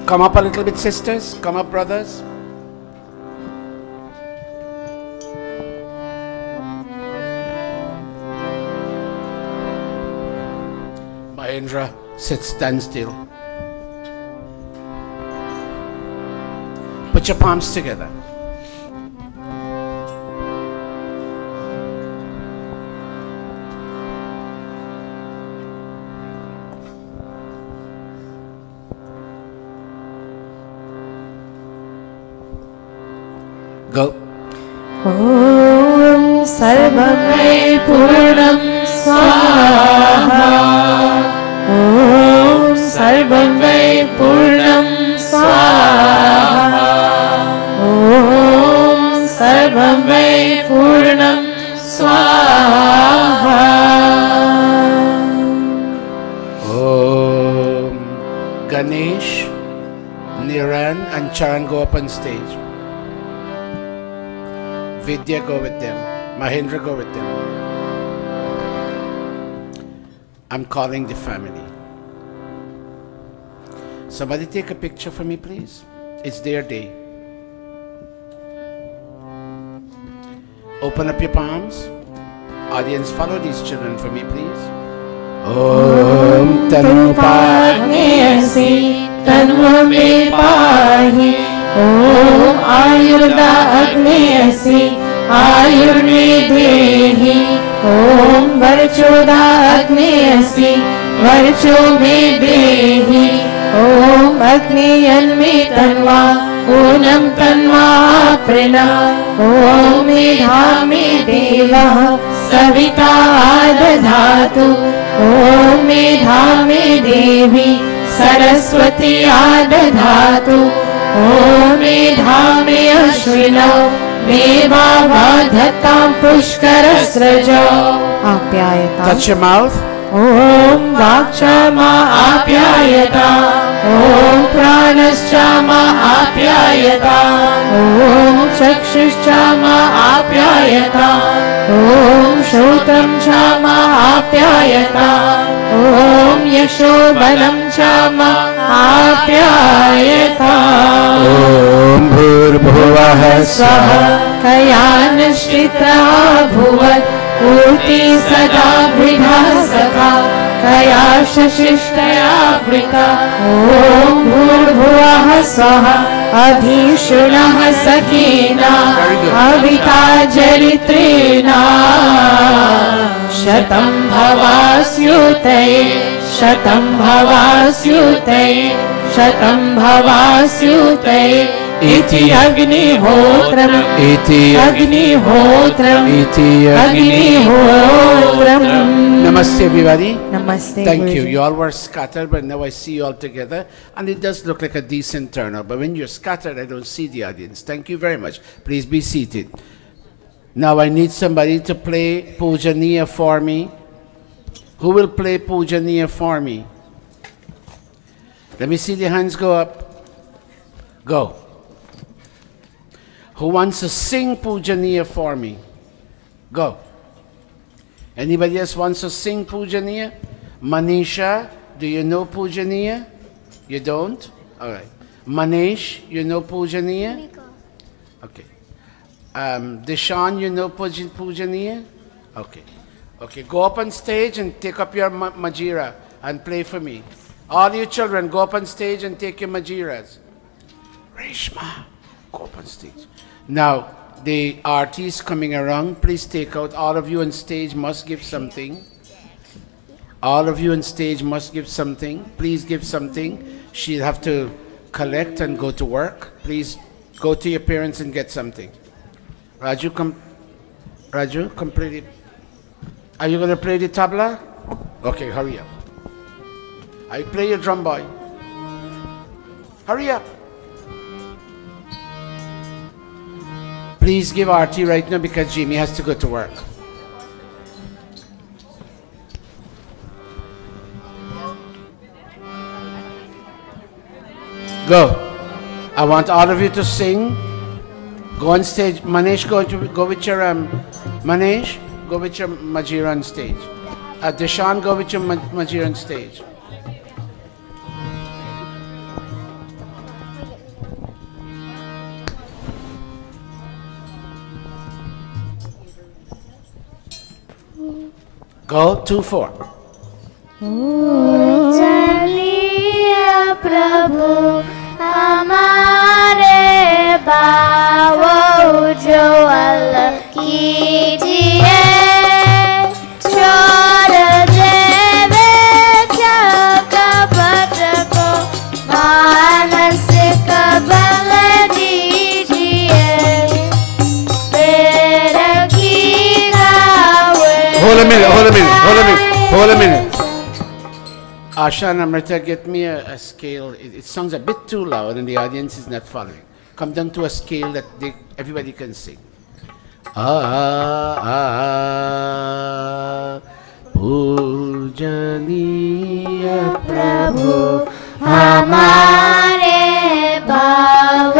Come up a little bit, sisters. Come up, brothers. Mahendra, stand still. Put your palms together. Go. Om sarvamay purnam swaha. Om sarvamay purnam swaha. Om sarvamay purnam swaha. Om Ganesh, Niran and Charan go up on stage. Vidya, go with them. Mahendra, go with them. I'm calling the family. Somebody take a picture for me, please. It's their day. Open up your palms. Audience, follow these children for me, please. Om Tanu Pagnesi Tanva me pahi. Om Ayurda Agnesi Ayur me dehi. Om Varchoda Agnesi Varcho me dehi. Om Agniyan me tanva Unam tanva prina. Om Medha me deva Savita adadhatu. Om Medha me devi Saraswati adadhatu. Om Medha me ashwina Deva vadhatam pushkarasraja. Apyayata. Touch your mouth. Om Vakshama apyayata. Om Pranashama apyayata. Om Chakshishama apyayata. Om Shrotam chama apyayata. Om Yashobalam chama apyayata. Om Bhurbhuvah Swaha Kayanashchitra bhuvat Urti sada vridha sakha Kaya shashishtaya vrita. Om Bhurbhuvah Swaha Adhishunah sakina Avita jaritrina. Shatam bhavasyutaye Shatam bhavasyutaye Shatam bhavasyutaye. Iti Agnihotram Iti Agnihotram Iti Agnihotram. Namaste, everybody. Namaste. Thank you. Guruji. You all were scattered, but now I see you all together. And it does look like a decent turnout. But when you're scattered, I don't see the audience. Thank you very much. Please be seated. Now I need somebody to play Pujaniya for me. Who will play Pujaniya for me? Let me see the hands go up. Go. Who wants to sing Pujaniya for me? Go. Anybody else wants to sing Pujaniya? Manisha, do you know Pujaniya? You don't? All right. Manish, you know Pujaniya? Okay. Deshaun, you know Pujaniya? Okay. Okay, go up on stage and take up your majira and play for me. All you children, go up on stage and take your majiras. Reshma, go up on stage. Now, the artists coming around, please take out. All of you on stage must give something. All of you on stage must give something. Please give something. She'll have to collect and go to work. Please go to your parents and get something. Raju, come play the... Are you going to play the tabla? Okay, hurry up. I play your drum, boy. Hurry up. Please give Aarti right now because Jimmy has to go to work. Go. I want all of you to sing. Go on stage. Manish, go with your Manish, go with your majira on stage. Deshan, go with your majira on stage. Go 2-4. चलिए प्रभु हमारे भाव उज्ज्वल कीजिए छोड़ देवे कपट को मानसिक बल दीजिए मेरे की गावे Hold a minute. Asha and Amrita, get me a scale. It sounds a bit too loud and the audience is not following. Come down to a scale that everybody can sing. Pujaniya Prabhu हमारे भाव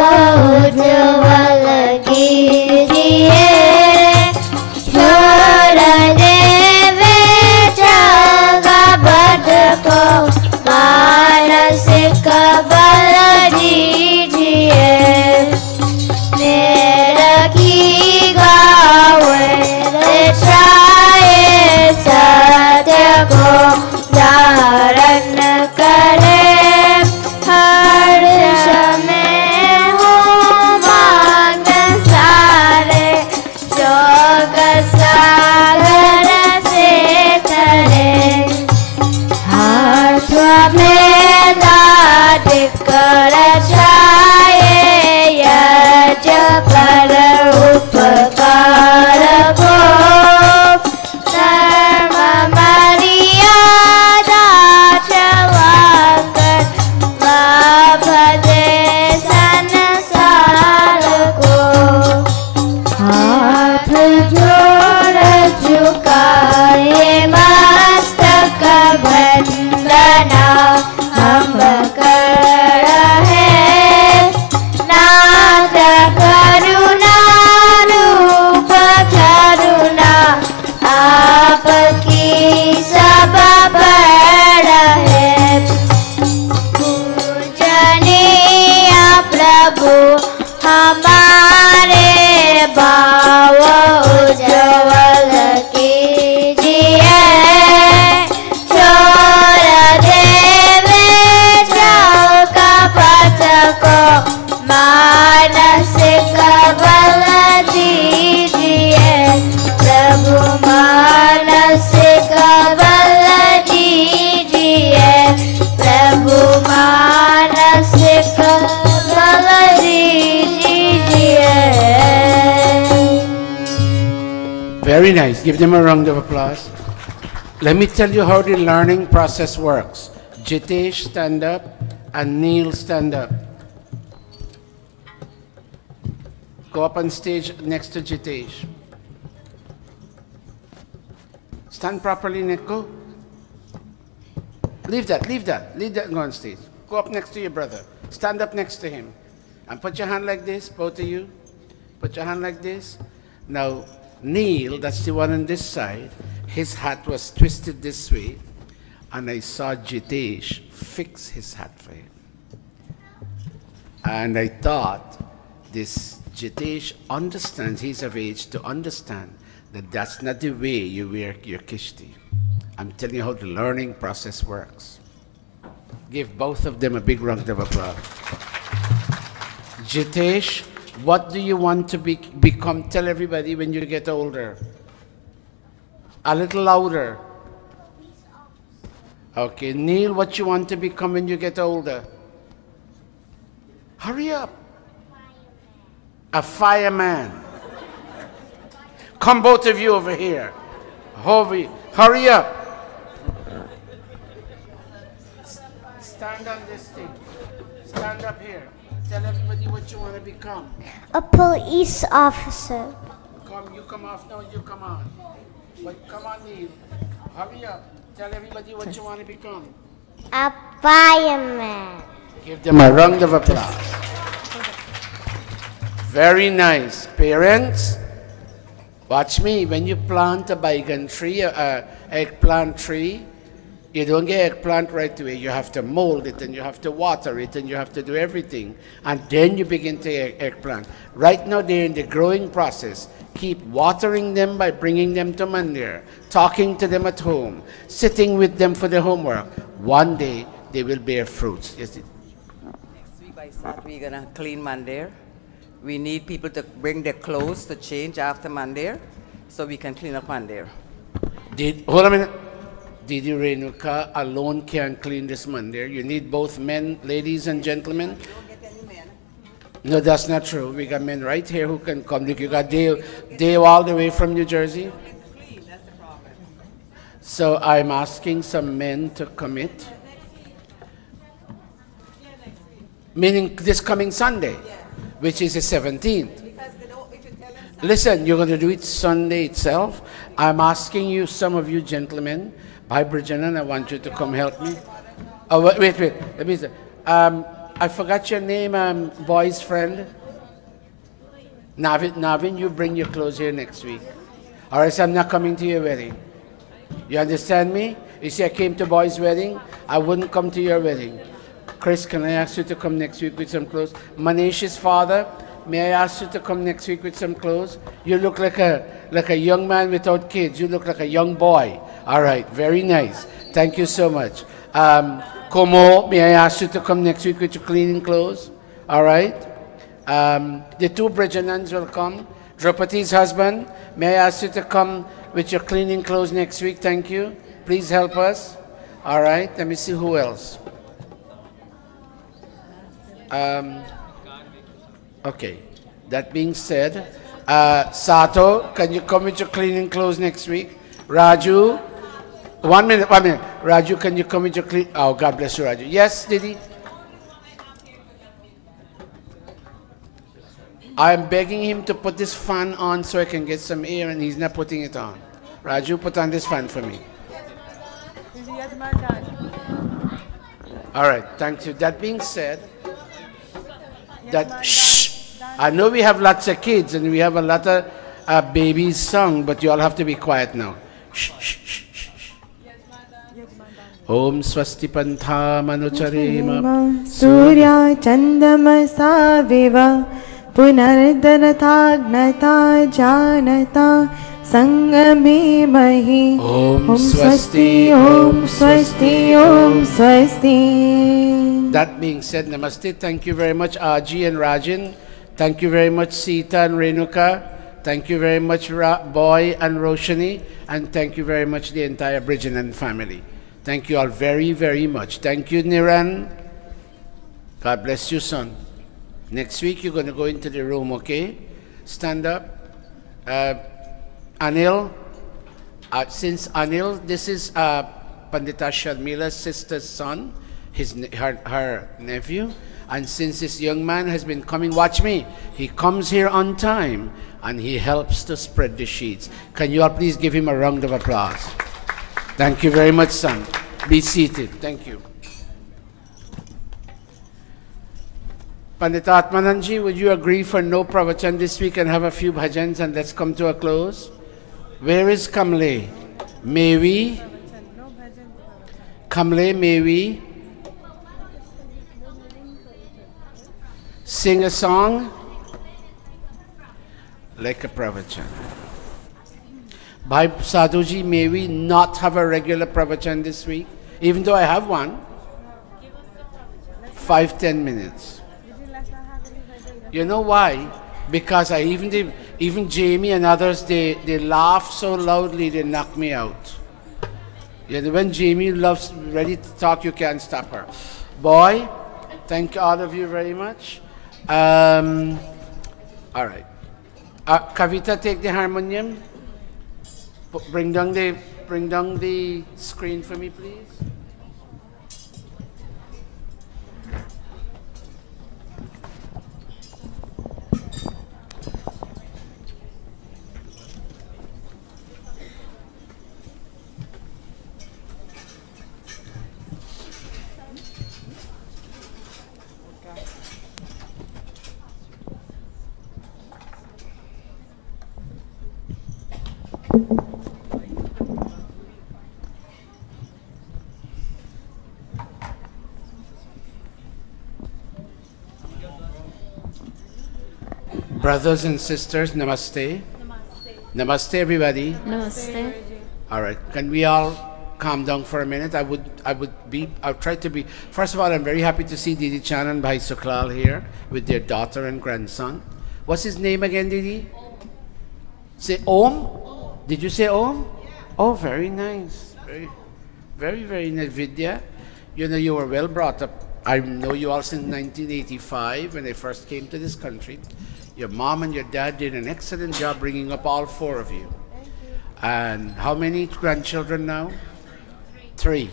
उज्ज्वल कीजिए छोड़ देवे जगत को मानसिक बल दीजिए मेरा की गावे छाए सत्य को धारण करे हर समय हो मांग सारे जोग सागर से तरे हाथ में दाद कर छाए यज पर उपकार को धर्म मर्यादा चलाकर लाभ दे संसार को हाथ जोड़ झुकाए मस्तक वंदना हम कर रहे नाथ करुणा रूप करुणा आपकी सब बड़ है पूजनीय प्रभु हमारे भाव उज्ज्वल कीजिए छोड़ देवे कपट को मानसिक बल दीजिए प्रभु मानसिक बल दीजिए प्रभु मानसिक बल दीजिए. Very nice. Give them a round of applause. Let me tell you how the learning process works. Jitesh, stand up, and Neil, stand up. Go up on stage next to Jitesh. Stand properly, Nico. Leave that, go on stage. Go up next to your brother. Stand up next to him. And put your hand like this, both of you. Put your hand like this. Now, Neil, that's the one on this side, his hat was twisted this way, and I saw Jitesh fix his hat for him. And I thought, this Jitesh understands, he's of age to understand That's not the way you wear your kishti. I'm telling you how the learning process works. Give both of them a big round of applause. Jitesh, what do you want to become? Tell everybody when you get older. A little louder. Okay, Neil, what you want to become when you get older? Hurry up. A fireman. Come both of you over here. Hurry up. Stand on this thing. Stand up here. Tell everybody what you want to become. A police officer. You come off now, you come on. But come on, Neil. Hurry up. Tell everybody what you want to become. A fireman. Give them a round of applause. Very nice. Parents, watch me. When you plant a baigan tree, eggplant tree, you don't get eggplant right away. You have to mold it, and you have to water it, and you have to do everything. And then you begin to eggplant. Right now, they're in the growing process. Keep watering them by bringing them to Mandir, talking to them at home, sitting with them for their homework. One day, they will bear fruits. Yes, Next week, by Saturday, we're going to clean Mandir. We need people to bring their clothes to change after Mandir, so we can clean up Mandir. Hold on a minute. Didi Renuka alone can't clean this Mandir. You need both men, ladies and gentlemen. You don't get any men. No, that's not true. We got men right here who can come. Look, you got Dave all the way from New Jersey. Clean, that's the problem. So I'm asking some men to commit. Meaning this coming Sunday, which is the 17th. Listen, you're going to do it Sunday itself. I'm asking you, some of you gentlemen, by Bridgenan, I want you to come help me. Oh, wait. Let me say. I forgot your name, boy's friend. Navin, you bring your clothes here next week. Or else I'm not coming to your wedding. You understand me? You see, I came to boy's wedding. I wouldn't come to your wedding. Chris, can I ask you to come next week with some clothes? Manish's father, may I ask you to come next week with some clothes? You look like a young man without kids. You look like a young boy. All right, very nice. Thank you so much. Como, may I ask you to come next week with your cleaning clothes? All right. The two Bridgenans will come. Draupadi's husband, may I ask you to come with your cleaning clothes next week? Thank you. Please help us. All right, let me see who else. Okay, that being said, Sato, can you come with your cleaning clothes next week? Raju, one minute. Raju, can you come with your clean? Oh, God bless you, Raju. Yes, Didi? I'm begging him to put this fan on so I can get some air, and he's not putting it on. Raju, put on this fan for me. All right, thank you. That being said, I know we have lots of kids and we have a lot of babies sung, but you all have to be quiet now. Shh, shh, shh, shh. Om Swasti Pantha Manucharima Surya Chandamasa Viva Punardanathagnata Janata Sangame Mahi Om Swasti, Om Swasti, Om Swasti. That being said, Namaste. Thank you very much, Aji and Rajan. Thank you very much, Sita and Renuka. Thank you very much, Boy and Roshani. And thank you very much, the entire Bridgenan family. Thank you all very, very much. Thank you, Niran. God bless you, son. Next week, you're going to go into the room, okay? Stand up. Anil. Since Anil, this is Pandita Sharmila's sister's son, her nephew. And since this young man has been coming, watch me, he comes here on time and he helps to spread the sheets. Can you all please give him a round of applause? Thank you very much, son. Be seated. Thank you. Pandita Atmananji, would you agree for no pravachan this week and have a few bhajans, and let's come to a close? Where is Kamle? May we? Kamle, may we sing a song like a pravachan? Bhai Sadhuji, may we not have a regular pravachan this week? Even though I have one. 5-10 minutes. You know why? Because even Jamie and others, they laughed so loudly they knocked me out. Yeah, when Jamie loves ready to talk, you can't stop her. Boy, thank all of you very much. All right. Kavita, take the harmonium. Bring down the screen for me, please. Brothers and sisters, namaste. Namaste, everybody. Namaste. All right, can we all calm down for a minute? I'll try to be. First of all, I'm very happy to see Didi Chan and Bhai Suklal here with their daughter and grandson. What's his name again, Didi? Say Om? Did you say Om? Oh, very nice. Very nice. Vidya, you know, you were well brought up. I know you all since 1985 when I first came to this country. Your mom and your dad did an excellent job bringing up all four of you. And how many grandchildren now? 3.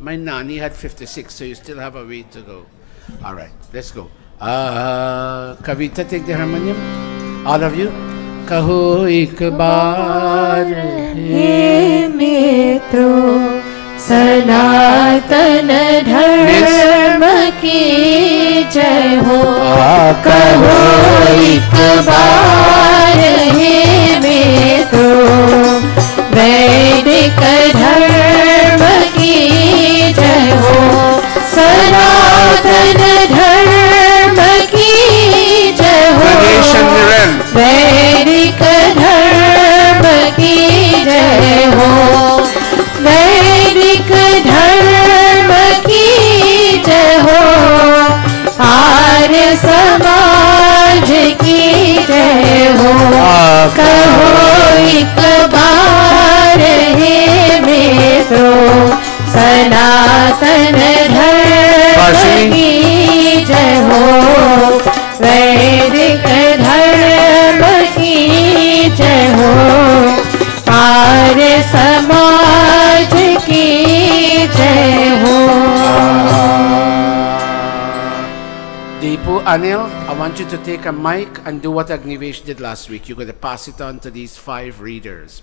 My nanny had 56, so you still have a way to go. All right, let's go. Kavita, take the harmonium. All of you. Kaho ek baar हे मित्रों सनातन धर्म की जय हो कहो एक बार हे मित्रों वैदिक धर्म की जय हो सनातन धर्म की जय हो वैदिक धर्म की जय हो वैदिक धर्म की जय हो आर्य समाज की जय हो कहो एक बार हे मित्रों सनातन धर्म की जय हो वैदिक धर्म की जय हो आर्य समाज की जय हो Deepu, Anil, I want you to take a mic and do what Agnivesh did last week. You're going to pass it on to these 5 readers.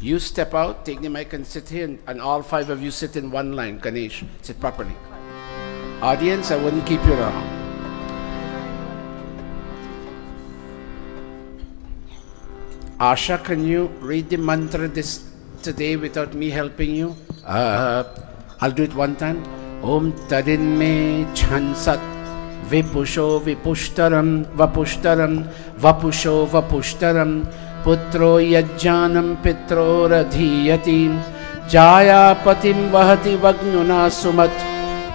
You step out, take the mic and sit here, and all 5 of you sit in one line. Ganesh, sit properly. Audience, I wouldn't keep you long. Asha, can you read the mantra this today without me helping you? I'll do it one time. Om Tadin Me Chansat Vipusho Vipushtaram Vapushtaram Vapusho Vapushtaram Putro Yajjanam Pitro Radhiyati Jaya Patim Vahati Vagnuna Sumat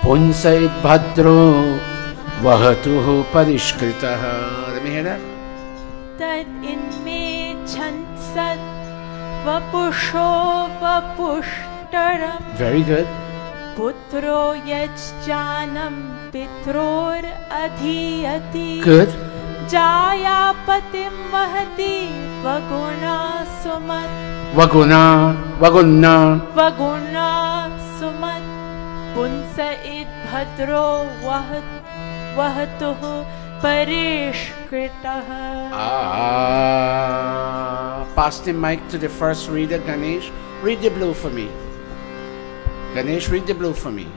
Punsa Bhadro Vahatuhu Parishkritaha. Let me hear that. Tad in me chansat vapusho vapushtaram Very good. putro yajjanam pitror adhiyati Good. jaya patim vahati vaguna sumat vaguna sumat punsa id bhadro vahatuhu parishkritaha. Pass the mic to the first reader, Ganesh. Read the blue for me. Ganesh, read the blue for me.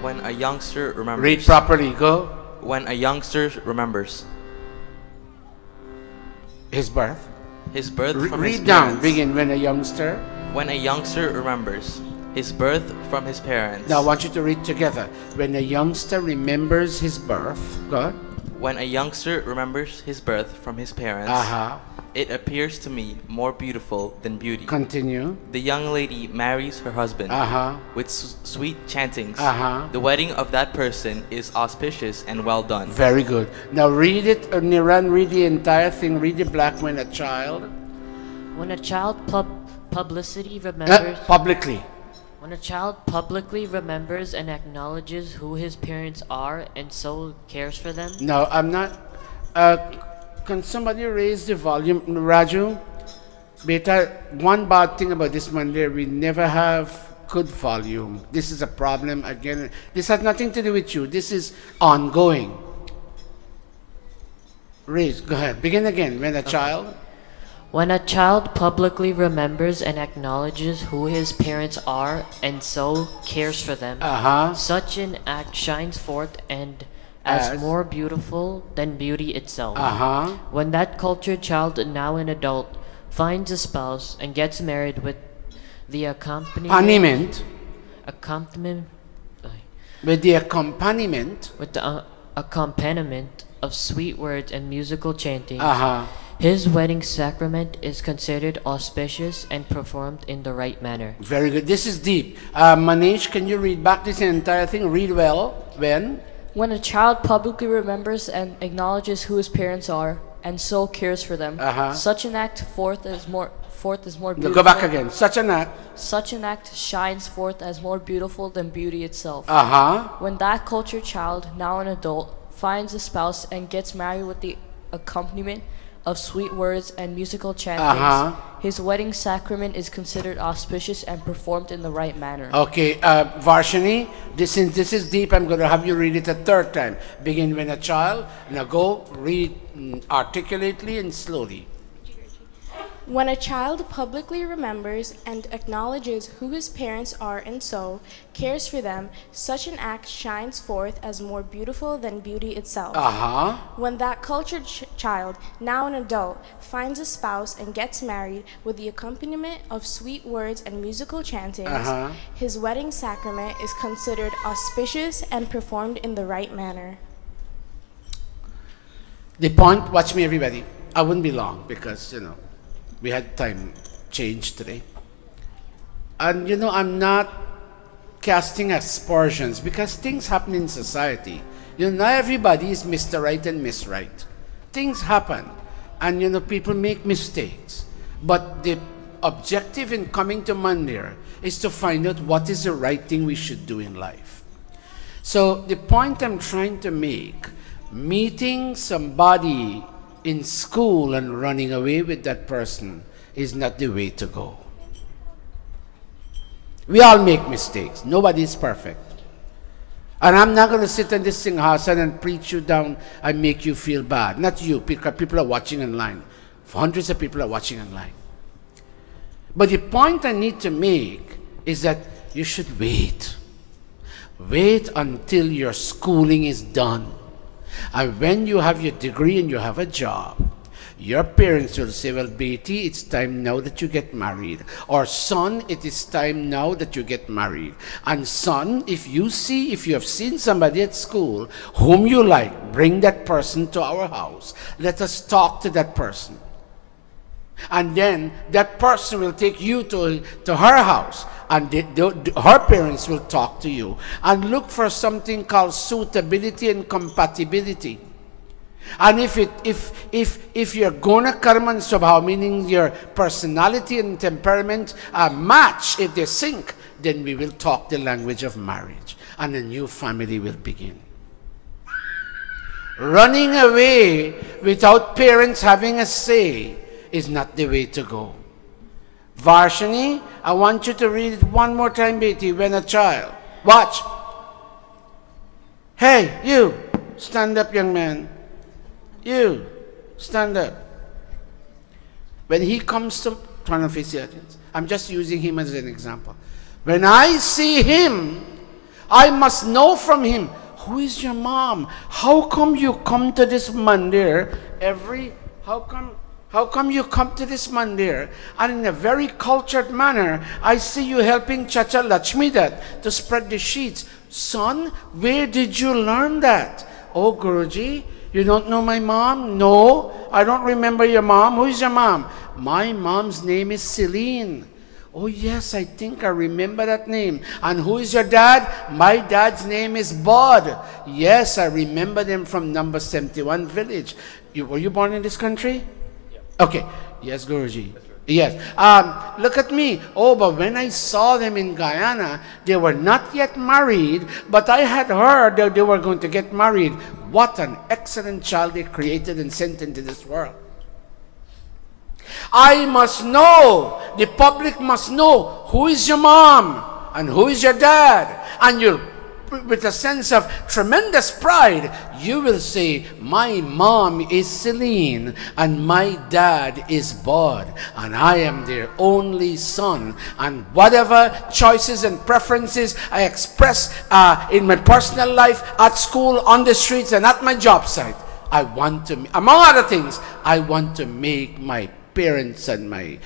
When a youngster remembers. Read properly, go. When a youngster remembers His birth. his birth from his Read down, parents. begin. When a youngster. When a youngster remembers his birth from his parents. Now I want you to read together. When a youngster remembers his birth. Go. When a youngster remembers his birth from his parents. it appears to me more beautiful than beauty. Continue. The young lady marries her husband with sweet chantings. The wedding of that person is auspicious and well done. Very good. Now read it, Niran, read the entire thing. Read the black when a child. When a child publicly remembers... publicly. When a child publicly remembers and acknowledges who his parents are and so cares for them. No, I'm not... can somebody raise the volume? Raju, beta, one bad thing about this Monday, we never have good volume. This is a problem again. This has nothing to do with you. This is ongoing. Raise, go ahead. Begin again. When a child... When a child publicly remembers and acknowledges who his parents are and so cares for them, such an act shines forth and as more beautiful than beauty itself. When that cultured child, now an adult, finds a spouse and gets married with the accompaniment of sweet words and musical chanting, his wedding sacrament is considered auspicious and performed in the right manner. Very good. This is deep. Manish, can you read back this entire thing? Read well. When a child publicly remembers and acknowledges who his parents are and so cares for them, such an act forth is more beautiful. Go back again. Such an act shines forth as more beautiful than beauty itself. When that cultured child, now an adult, finds a spouse and gets married with the accompaniment of sweet words and musical chantings, his wedding sacrament is considered auspicious and performed in the right manner. Okay, Varshini, this is deep. I'm going to have you read it a third time. Begin when a child. Now go read articulately and slowly. When a child publicly remembers and acknowledges who his parents are and so cares for them, such an act shines forth as more beautiful than beauty itself. When that cultured child, now an adult, finds a spouse and gets married with the accompaniment of sweet words and musical chantings, his wedding sacrament is considered auspicious and performed in the right manner. The point, watch me everybody. I wouldn't be long because, we had time change today. And I'm not casting aspersions because things happen in society. Not everybody is Mr. Right and Miss Right. Things happen. And people make mistakes. But the objective in coming to Mandir is to find out what is the right thing we should do in life. So the point I'm trying to make, meeting somebody in school and running away with that person is not the way to go. We all make mistakes. Nobody is perfect. And I'm not going to sit in this Singhasan and preach you down and make you feel bad. Not you, because people are watching online. Hundreds of people are watching online. But the point I need to make is that you should wait. Wait until your schooling is done. And when you have your degree and you have a job, your parents will say, well, Beti, it's time now that you get married. Or son, it is time now that you get married. And son, if you have seen somebody at school whom you like, bring that person to our house. Let us talk to that person. And then that person will take you to her house. And her parents will talk to you. And look for something called suitability and compatibility. And if you're gona karman swabhav, meaning your personality and temperament match, if they sync, then we will talk the language of marriage. And a new family will begin. Running away without parents having a say is not the way to go. Varshini, I want you to read it one more time, Beti, when a child. Watch. Hey, you, stand up, young man. You, stand up. When he comes to turn of his audience, I'm just using him as an example. When I see him, I must know from him, who is your mom? How come you come to this mandir how come you come to this mandir? And in a very cultured manner, I see you helping Chacha Lakshmidat to spread the sheets. Son, where did you learn that? Oh, Guruji, you don't know my mom? No, I don't remember your mom. Who is your mom? My mom's name is Celine. Oh, yes, I think I remember that name. And who is your dad? My dad's name is Bod. Yes, I remember them from number 71 village. Were you born in this country? Yeah. Okay. Yes, Guruji. Yes. Look at me. Oh, but when I saw them in Guyana, they were not yet married, but I had heard that they were going to get married. What an excellent child they created and sent into this world. I must know, the public must know, who is your mom and who is your dad. And you'll, with a sense of tremendous pride, you will say, my mom is Celine and my dad is Bod and I am their only son. And whatever choices and preferences I express in my personal life, at school, on the streets, and at my job site, I want to, among other things, I want to make my parents and my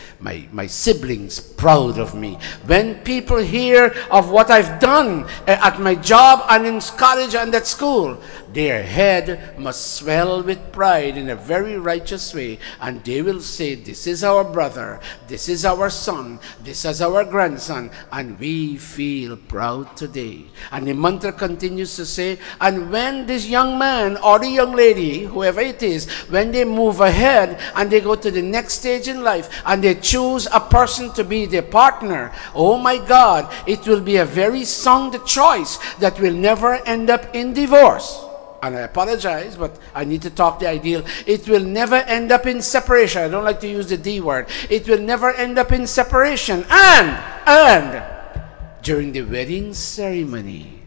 siblings proud of me. When people hear of what I've done at my job and in college and at school, their head must swell with pride in a very righteous way, and they will say, this is our brother, this is our son, this is our grandson, and we feel proud today. And the mantra continues to say, and when this young man or the young lady, whoever it is, when they move ahead and they go to the next stage in life and they choose a person to be their partner, oh my God, it will be a very sound choice that will never end up in divorce. And I apologize, but I need to talk the ideal. It will never end up in separation. I don't like to use the D word. It will never end up in separation. And during the wedding ceremony,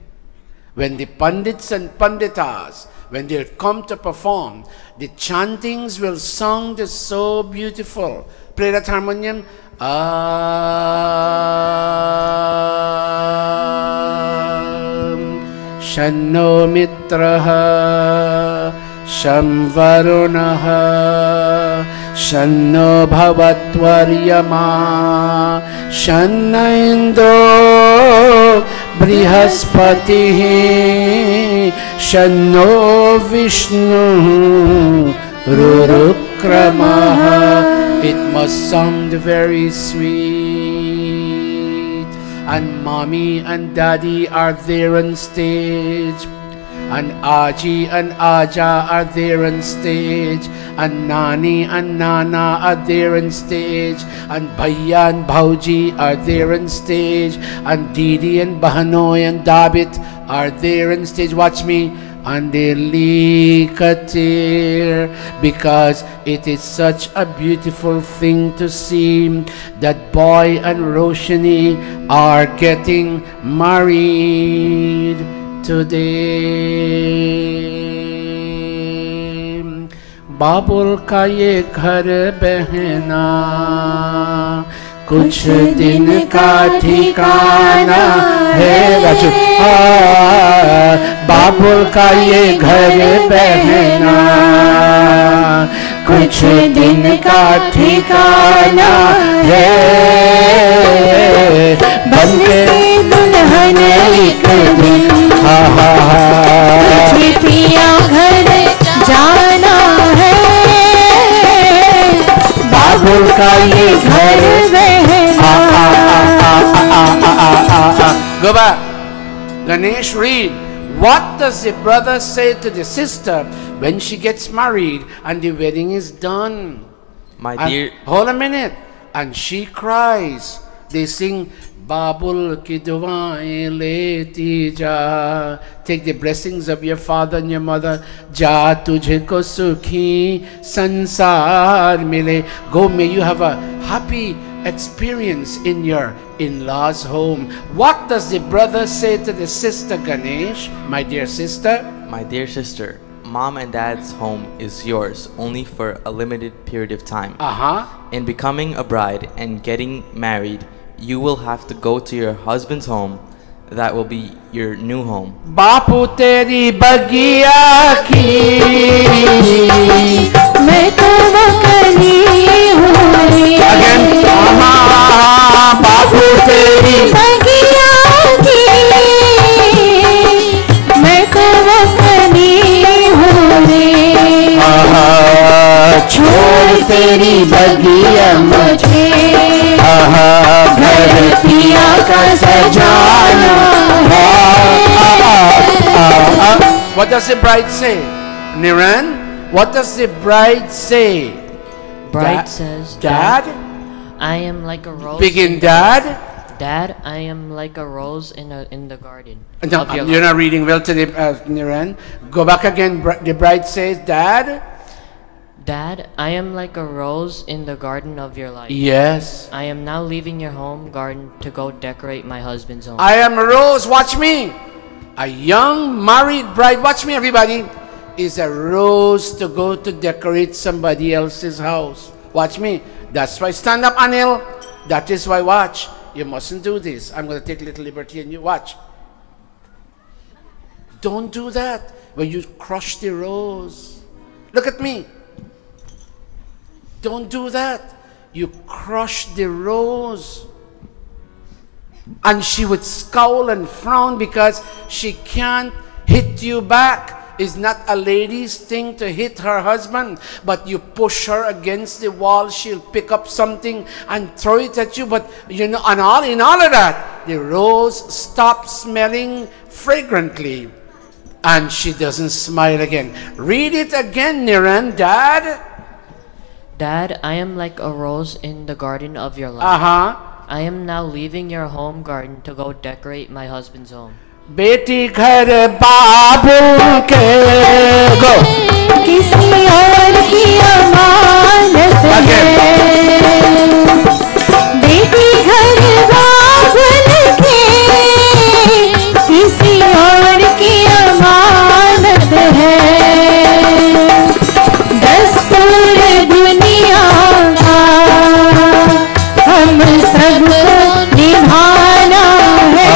when the pandits and panditas, when they come to perform, the chantings will sound so beautiful. Play that harmonium. Shanno mitraha sham varunaha shanno bhavatvaryama shanna indro brihaspatihi shanno vishnu rurukramaha. It must sound very sweet. And mommy and daddy are there on stage, and Aji and Aja are there on stage, and Nani and Nana are there on stage, and Bhaiya and Bhauji are there on stage, and Didi and Bahanoy and Dabit are there on stage. Watch me. And they leak a tear, because it is such a beautiful thing to see that Boy and Roshni are getting married today. Babul ka ye ghar behna कुछ दिन का ठिकाना है राजू। बाबुल का ये घर बहना कुछ दिन का ठिकाना है, बनके दुल्हन एक दिन तुझे पिया घर जाना है। बाबुल का ये घर Go back. Ganesh, read. What does the brother say to the sister when she gets married and the wedding is done? My dear... Hold a minute. And she cries. They sing, Babul ki duaein leti ja. Take the blessings of your father and your mother. Ja tujhko sukhi sansar mile. Go, may you have a happy experience in your in-laws' home. What does the brother say to the sister, Ganesh? My dear sister? My dear sister, mom and dad's home is yours only for a limited period of time. In becoming a bride and getting married, you will have to go to your husband's home. That will be your new home. Bapu teri bagiya ki main to bakali hu. Again. Bapu teri bagiya ki main to bakali hu. तेरी बगिया मुझे घर पिया का सजाना है। What does the bride say? Niran, what does the bride say? Bride says, Dad? I am like a rose. Begin, Dad. Dad, I am like a rose in the garden. No, you're not reading well today, Niran. Go back again. The bride says, Dad? Dad, I am like a rose in the garden of your life. Yes. I am now leaving your home garden to go decorate my husband's home. I am a rose. Watch me. A young married bride, watch me everybody, is a rose to go to decorate somebody else's house. Watch me. That's why, stand up, Anil. That is why, watch. You mustn't do this. I'm going to take a little liberty and you watch. Don't do that when you crush the rose. Look at me. Don't do that. You crush the rose. And she would scowl and frown because she can't hit you back. It's not a lady's thing to hit her husband, but you push her against the wall, she'll pick up something and throw it at you. But you know, in all of that, the rose stops smelling fragrantly and she doesn't smile again. Read it again, Niran. Dad? Dad, I am like a rose in the garden of your life. I am now leaving your home garden to go decorate my husband's home. बेटी घर बाबू के गो किसी और की अमानत है। बेटी घर बाबुल के किसी और की अमानत है। दस्तूर दुनिया का हम सबको निभाना है।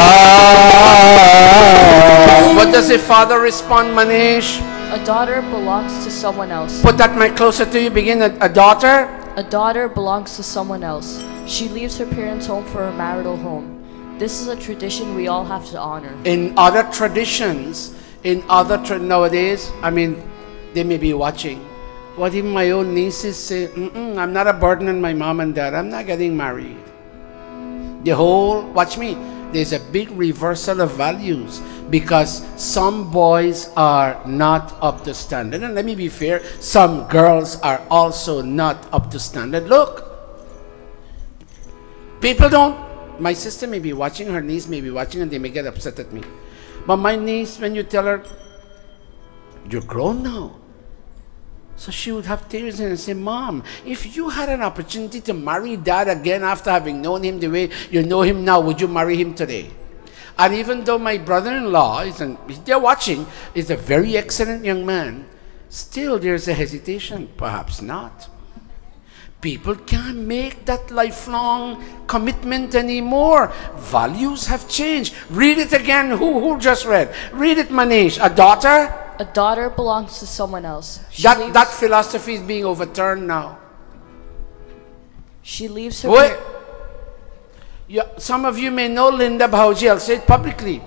What does a father respond, Manish? A daughter belongs to someone else. Put that mic closer to you. Begin. A daughter? A daughter belongs to someone else. She leaves her parents' home for her marital home. This is a tradition we all have to honor. In other traditions, nowadays, I mean, they may be watching. What even my own nieces say, I'm not a burden on my mom and dad. I'm not getting married. Watch me, there's a big reversal of values because some boys are not up to standard. And let me be fair, some girls are also not up to standard. Look, people don't, my sister may be watching, her niece may be watching, and they may get upset at me. But my niece, when you tell her, you're grown now. So she would have tears in and say, Mom, if you had an opportunity to marry Dad again after having known him the way you know him now, would you marry him today? And even though my brother-in-law, they're watching, is a very excellent young man, still there's a hesitation. Perhaps not. People can't make that lifelong commitment anymore. Values have changed. Read it again. Who just read? Read it, Manish. A daughter? A daughter belongs to someone else. That philosophy is being overturned now. She leaves her... Some of you may know Linda Bhauji. I'll say it publicly.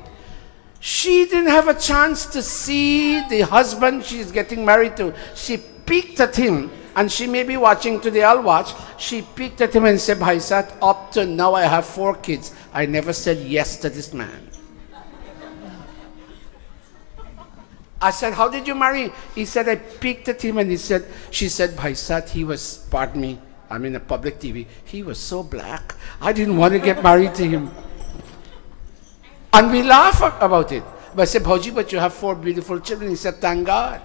She didn't have a chance to see the husband she's getting married to. She peeked at him, and she may be watching today, I'll watch. She peeked at him and said, Bhaisat, up to now I have 4 kids. I never said yes to this man. I said, how did you marry? He said, I peeked at him and she said, Bhaisat, he was, pardon me, I'm in a public TV, he was so black. I didn't want to get married to him. And we laugh about it. But I said, Bhauji, but you have 4 beautiful children. He said, thank God.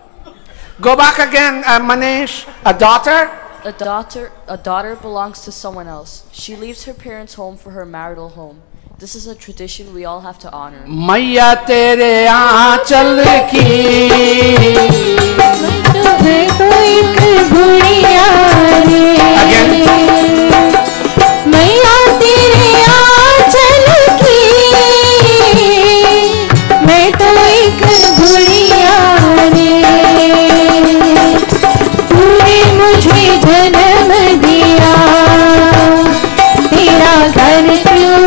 Go back again, Manish. A daughter? A daughter belongs to someone else. She leaves her parents' home for her marital home. This is a tradition we all have to honor. Maiya tere aanchal ki. Again. Maiya tere aanchal ki. Main to ek bhuriya re. Tune mujhe janam diya. Tera ghar kyun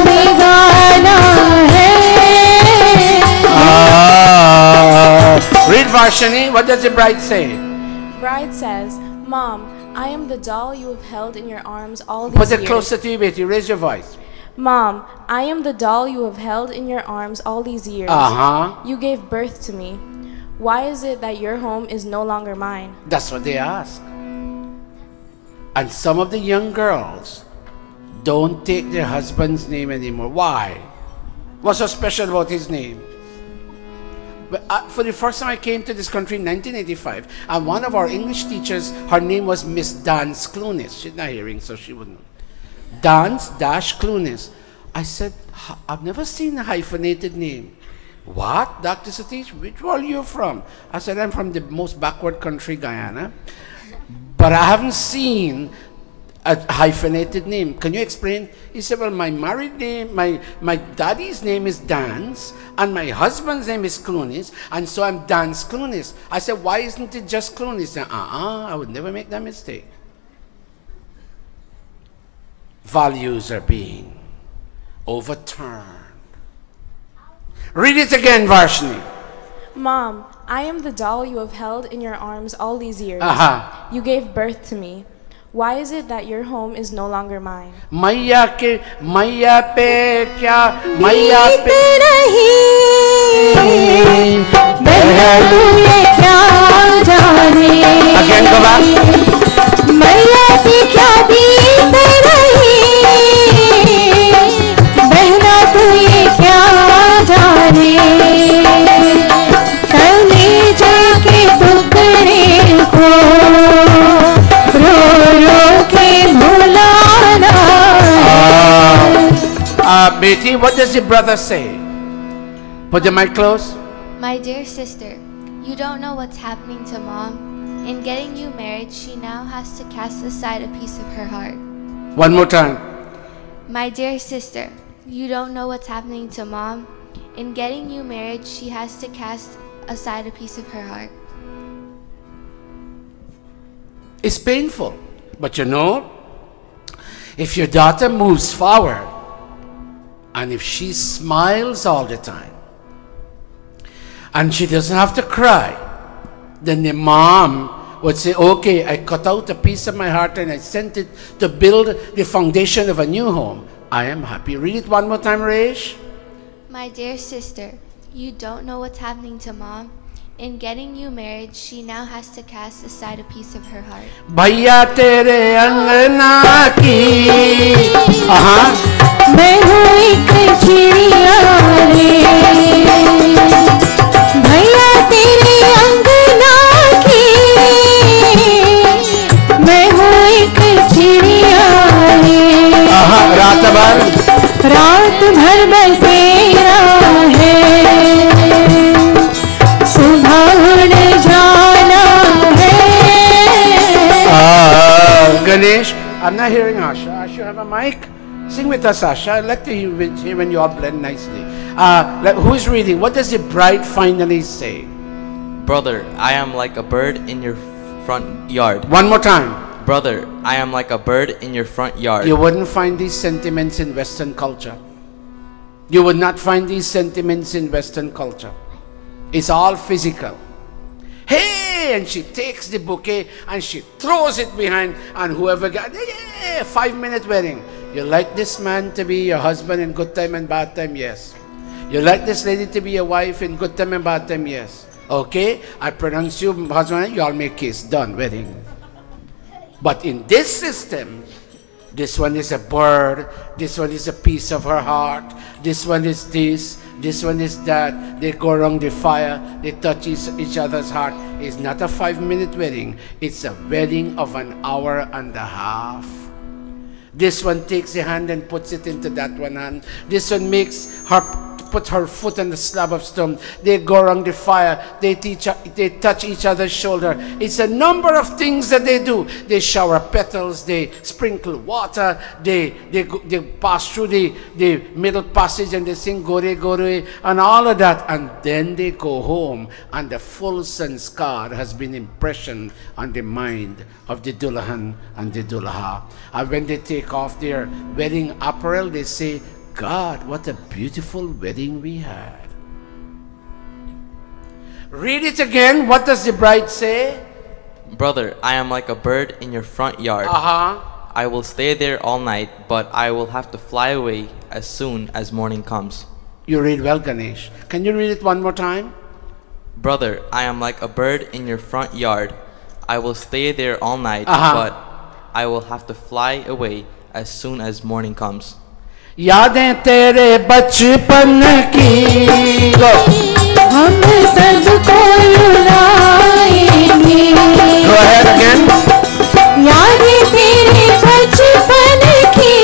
Read Varshini, what does the bride say? Bride says, Mom, I am the doll you have held in your arms all these years. Put it closer to you, Betty. Raise your voice. Mom, I am the doll you have held in your arms all these years. You gave birth to me. Why is it that your home is no longer mine? That's what they ask. And some of the young girls don't take their husband's name anymore. Why? What's so special about his name? But for the first time I came to this country in 1985, and one of our English teachers, her name was Miss Dance Clunis. She's not hearing, so she wouldn't know. Dance-Clunis. I said, I've never seen a hyphenated name. What? Dr. Satish, which one are you from? I said, I'm from the most backward country, Guyana. But I haven't seen a hyphenated name. Can you explain? He said, well, my married name, my daddy's name is Dance, and my husband's name is Clunis, and so I'm Dance Clunis. I said, why isn't it just Clunis? I would never make that mistake. Values are being overturned. Read it again, Varshini. Mom, I am the doll you have held in your arms all these years. You gave birth to me. Why is it that your home is no longer mine? Maya pe kya maya pe again, go back. Maya pe kya beet rahi behna tu ye kya jaane kaleja ke tukde ko Betty, what does your brother say? Put the mic close. My dear sister, you don't know what's happening to Mom. In getting you married, she now has to cast aside a piece of her heart. One more time. My dear sister, you don't know what's happening to Mom. In getting you married, she has to cast aside a piece of her heart. It's painful, but you know, if your daughter moves forward, and if she smiles all the time, and she doesn't have to cry, then the mom would say, okay, I cut out a piece of my heart and I sent it to build the foundation of a new home. I am happy. Read it one more time, Reish. My dear sister, you don't know what's happening to Mom. In getting you married, she now has to cast aside a piece of her heart. Bhaiya tere angna ki मैं हूँ एक चिड़िया रे भैया तेरे अंगना की मैं हूँ एक चिड़िया रे रात भर बसेरा है सुबह उड़ जाना है Ganesh, I'm not hearing Asha. Asha, you have a mic? Sing with us, Asha. I'd like to hear when you all blend nicely. Who is reading? What does the bride finally say? Brother, I am like a bird in your front yard. One more time. Brother, I am like a bird in your front yard. You wouldn't find these sentiments in Western culture. You would not find these sentiments in Western culture. It's all physical. Hey, and she takes the bouquet and she throws it behind, and whoever got, yeah, 5-minute wedding. You like this man to be your husband in good time and bad time? Yes. You like this lady to be your wife in good time and bad time? Yes. Okay, I pronounce you husband, you all make kiss, done, wedding. But in this system, this one is a bird, this one is a piece of her heart, this one is this one is that. They go around the fire, they touch each other's heart. It's not a 5-minute wedding, it's a wedding of an hour and a half. This one takes the hand and puts it into that one hand. This one makes her put her foot on the slab of stone. They go around the fire. They touch each other's shoulder. It's a number of things that they do. They shower petals. They sprinkle water. They pass through the middle passage and they sing Gore Gore and all of that. And then they go home and the full sanskar has been impressioned on the mind of the Dulahan and the Dulaha. And when they take off their wedding apparel, they say, God, what a beautiful wedding we had. Read it again. What does the bride say? Brother, I am like a bird in your front yard. I will stay there all night, but I will have to fly away as soon as morning comes. You read well, Ganesh. Can you read it one more time? Brother, I am like a bird in your front yard. I will stay there all night, but I will have to fly away as soon as morning comes. यादें तेरे बचपन की हम सबको रुलाएंगे. Go ahead again. यादें तेरे बचपन की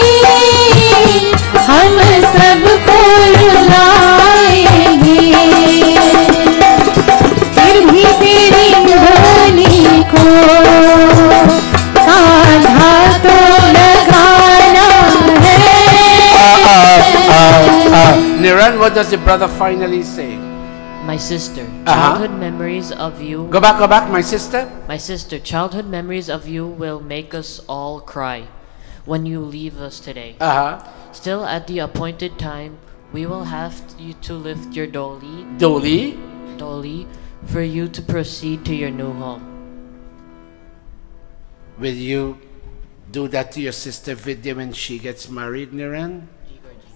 हम सबको रुलाएंगे. फिर भी तेरी ध्वनि को कान्हा तो लगाना है. Niran, what does the brother finally say? My sister, childhood memories of you. Go back, my sister. My sister, childhood memories of you will make us all cry when you leave us today. Still, at the appointed time, we will have you to lift your dolly. Dolly? Dolly, for you to proceed to your new home. Will you do that to your sister Vidya when she gets married, Niran?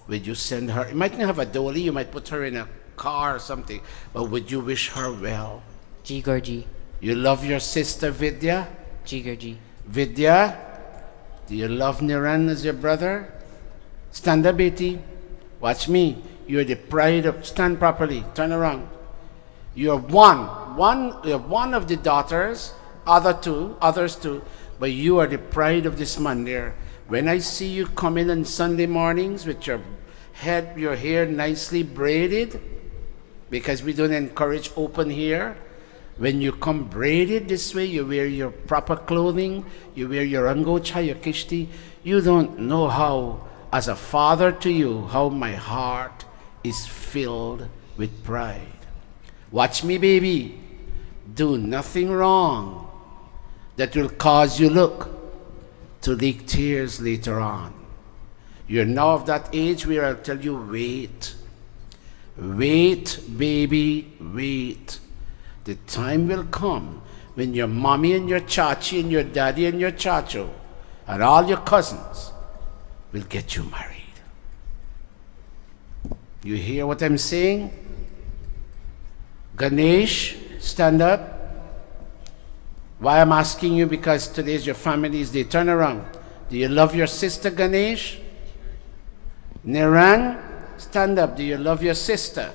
Will you send her? You might not have a dolly, you might put her in a car or something, but would you wish her well? Ji Gurji. You love your sister Vidya? Ji Gurji. Vidya, do you love Niran as your brother? Stand up, Beti. Watch me. You're the pride of, stand properly, turn around. You're you're one of the daughters, others two, but you are the pride of this mandir. When I see you come in on Sunday mornings with your hair nicely braided, because we don't encourage open hair. When you come braided this way, you wear your proper clothing, you wear your angocha, your kishti. You don't know how, as a father to you, how my heart is filled with pride. Watch me, baby. Do nothing wrong that will cause you to leak tears later on. You're now of that age where I'll tell you, wait. Wait, baby, wait. The time will come when your mommy and your chachi and your daddy and your chacho and all your cousins will get you married. You hear what I'm saying? Ganesh, stand up. Why I'm asking you? Because today's your family's day. Turn around. Do you love your sister, Ganesh? Niran, stand up. Do you love your sister?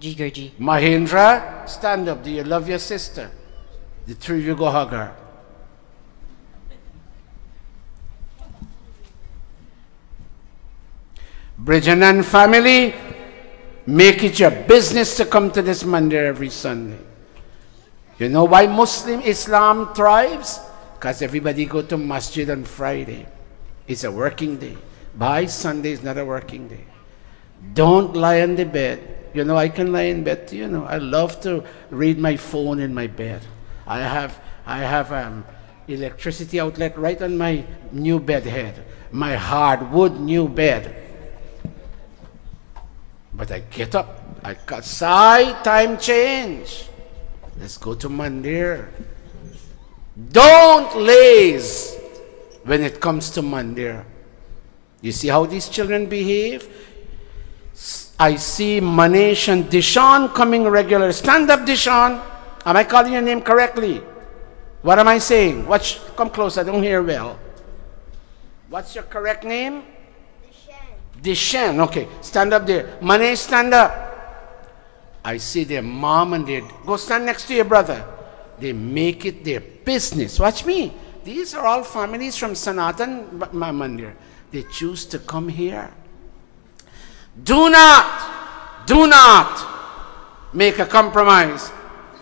Ji Gurji. Mahendra, stand up. Do you love your sister? The three of you go hug her. Bridgenan family, make it your business to come to this mandir every Sunday. You know why Muslim Islam thrives? Because everybody go to masjid on Friday. It's a working day. By Sunday is not a working day. Don't lie on the bed. You know, I can lie in bed too, you know. I love to read my phone in my bed. I have electricity outlet right on my new bed head. My hardwood new bed. But I get up. I got side time change. Let's go to mandir. Don't laze when it comes to mandir. You see how these children behave? I see Manish and Dishan coming regular. Stand up, Dishan. Am I calling your name correctly? What am I saying? Watch, come close, I don't hear well. What's your correct name? Dishan, okay. Stand up there. Manish, stand up. I see their mom and their, go stand next to your brother. They make it their business. Watch me. These are all families from Sanatan Mandir. They choose to come here. Do not make a compromise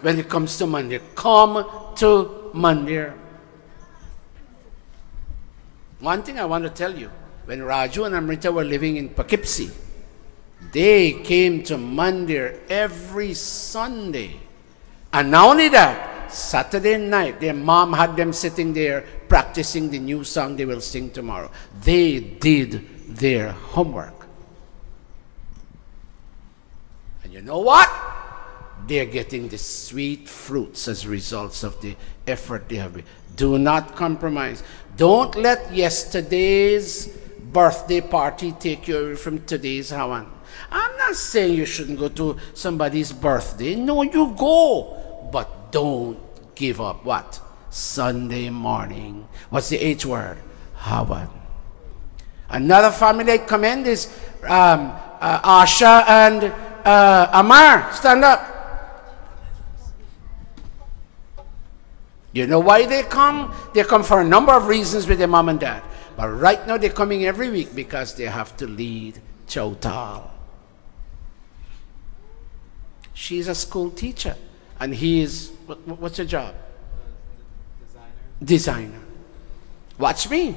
when it comes to Mandir. Come to Mandir. One thing I want to tell you, when Raju and Amrita were living in Poughkeepsie, they came to Mandir every Sunday. And not only that, Saturday night, their mom had them sitting there practicing the new song they will sing tomorrow. They did their homework. And you know what? they're getting the sweet fruits as results of the effort they have made. Do not compromise. Don't let yesterday's birthday party take you away from today's Hawan. I'm not saying you shouldn't go to somebody's birthday. No, you go. But don't give up what? Sunday morning. What's the H word? Hawan. Another family I commend is Asha and Amar. Stand up. You know why they come? They come for a number of reasons with their mom and dad. But right now they're coming every week because they have to lead Chowtal. She's a school teacher. And he is, what's your job? Designer. Watch me.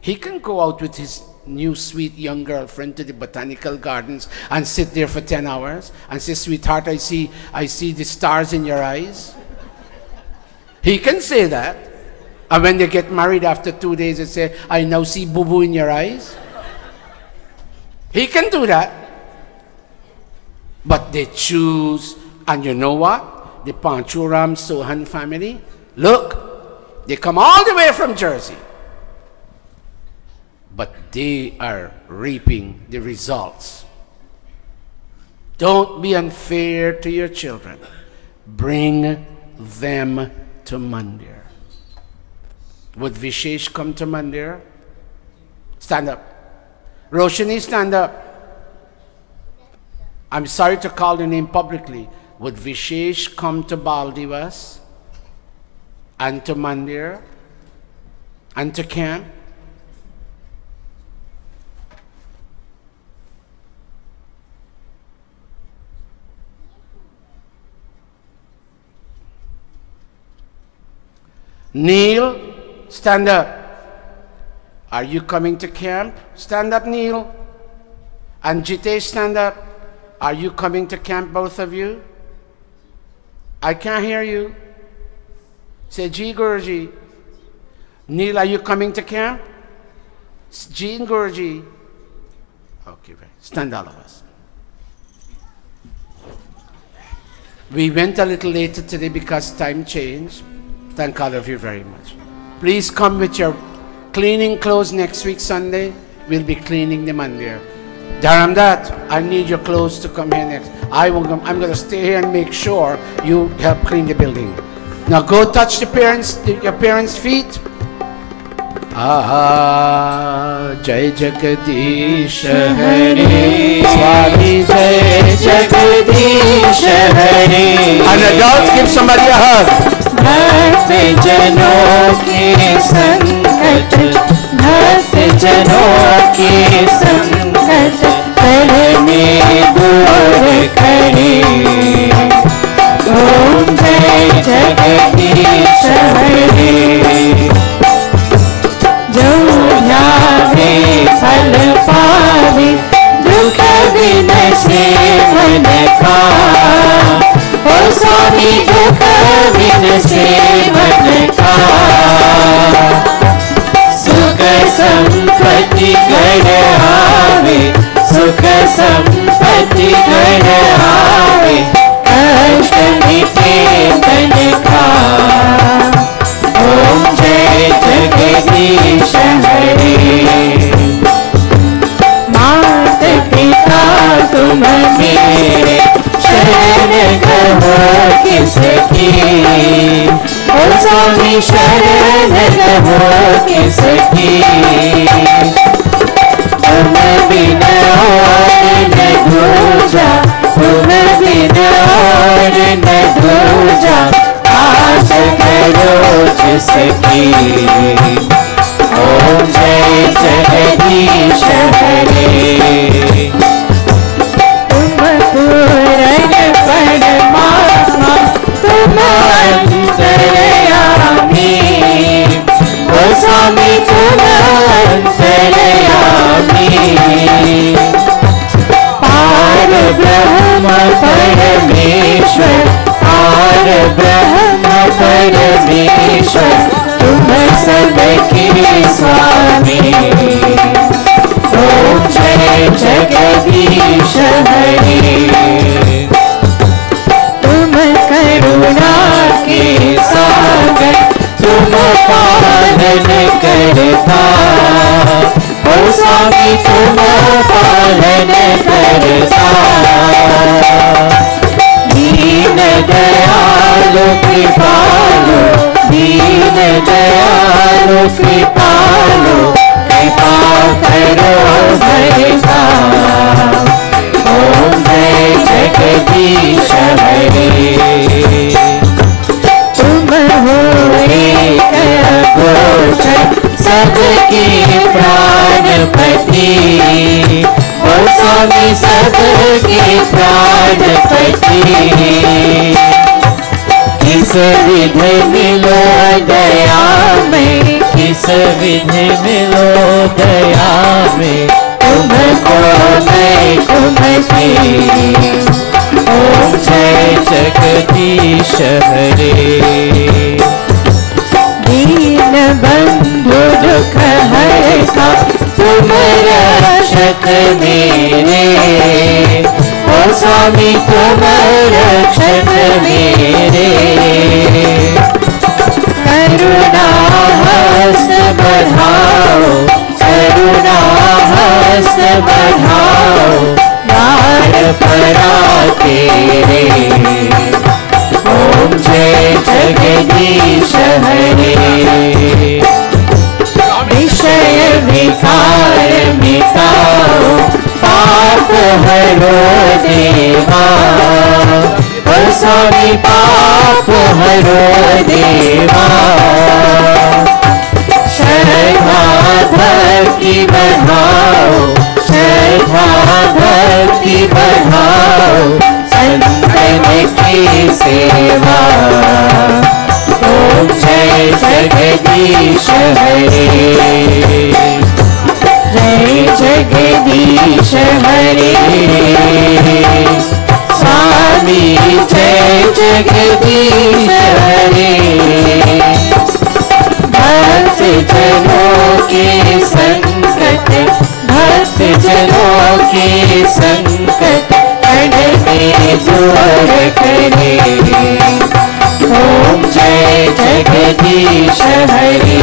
He can go out with his new sweet young girlfriend to the botanical gardens and sit there for 10 hours and say, sweetheart, I see the stars in your eyes. He can say that. And when they get married after 2 days, they say, I now see boo-boo in your eyes. He can do that. But they choose, and you know what? The Panchuram Sohan family, look, they come all the way from Jersey. But they are reaping the results. Don't be unfair to your children. Bring them to Mandir. Would Vishesh come to Mandir? Stand up. Roshini, stand up. I'm sorry to call your name publicly. Would Vishesh come to Baldivas and to Mandir and to camp? Neil, stand up. Are you coming to camp? Stand up, Neil. And Jitesh, stand up. Are you coming to camp, both of you? I can't hear you. Say, Ji Guruji. Neil, are you coming to camp? Jean Guruji. Okay, right. Stand, all of us. We went a little later today because time changed. Thank all of you very much. Please come with your cleaning clothes next week, Sunday. We'll be cleaning the mandir. Dayananda, I need your clothes to come here next. I'm going to stay here and make sure you help clean the building. Now go touch your parents' feet. Jai Jagadish Hari, Swami Jai Jagadish Hari. And adults, give somebody a hug. Bhakti Jano ki sankat, Bhakti Jano ki sankat, Karne dur kari. Om Jai Jagadish Hari. Jo yaave phal paave, dukh vinase man ka. O Swami dukh vinase man ka. Sukh sampatti ghar aave, sukh sampatti ghar aave, kasht mite tan ka. Om Jai Jagadish Hari. मात पिता तुम मेरे शरण कहो किसकी, ओ स्वामी शरण कहो किसकी। तुम बिन और न दूजा, तुम बिन और न दूजा, आस करो जिसकी। ओम जय जगदीश हरे। तुम पूर्ण परमात्मा, तुम अंतर्यामी, ओ स्वामी तुम अंतर्यामी। पार ब्रह्म परमेश्वर, पार ब्रह्म परमेश्वर, तुम सबके स्वामी। ओम जय करुणा के सागर तुम पालन करता ओ स्वामी तुम पालन करता दीन दयालु कृपालु दीन दयालु कृपालु कृपा करो भैसा ओम जय जगदीश हरे तुम हो एक गोचर सबके प्राणपति ओ स्वामी सबके प्राणपति किस विधि मिलो दया में किस विधि मिलो दया में तुमको मैं कुमति ओम जय जगदीश हरे दीन बंधु दुख हरता तुम रक्षक मेरे ओ स्वामी तुम रक्षक मेरे करुणा हस्त बढ़ाओ करुणा हस्त बढ़ाओ यार परा तेरे ओम जय जगदीश हरे विषय विकार मिटाओ पाप हरो देवा ओ स्वामी पाप हरो देवा श्रद्धा भक्ति बढ़ाओ श्रद्धा भक्ति बढ़ाओ संतन की सेवा ओम जय जगदीश हरे जय जगदीश हरे स्वामी जय जगदीश हरे भक्त जनों के संकट भक्त जनों के संकट हर में दूर करे ओम जय जगदीश हरे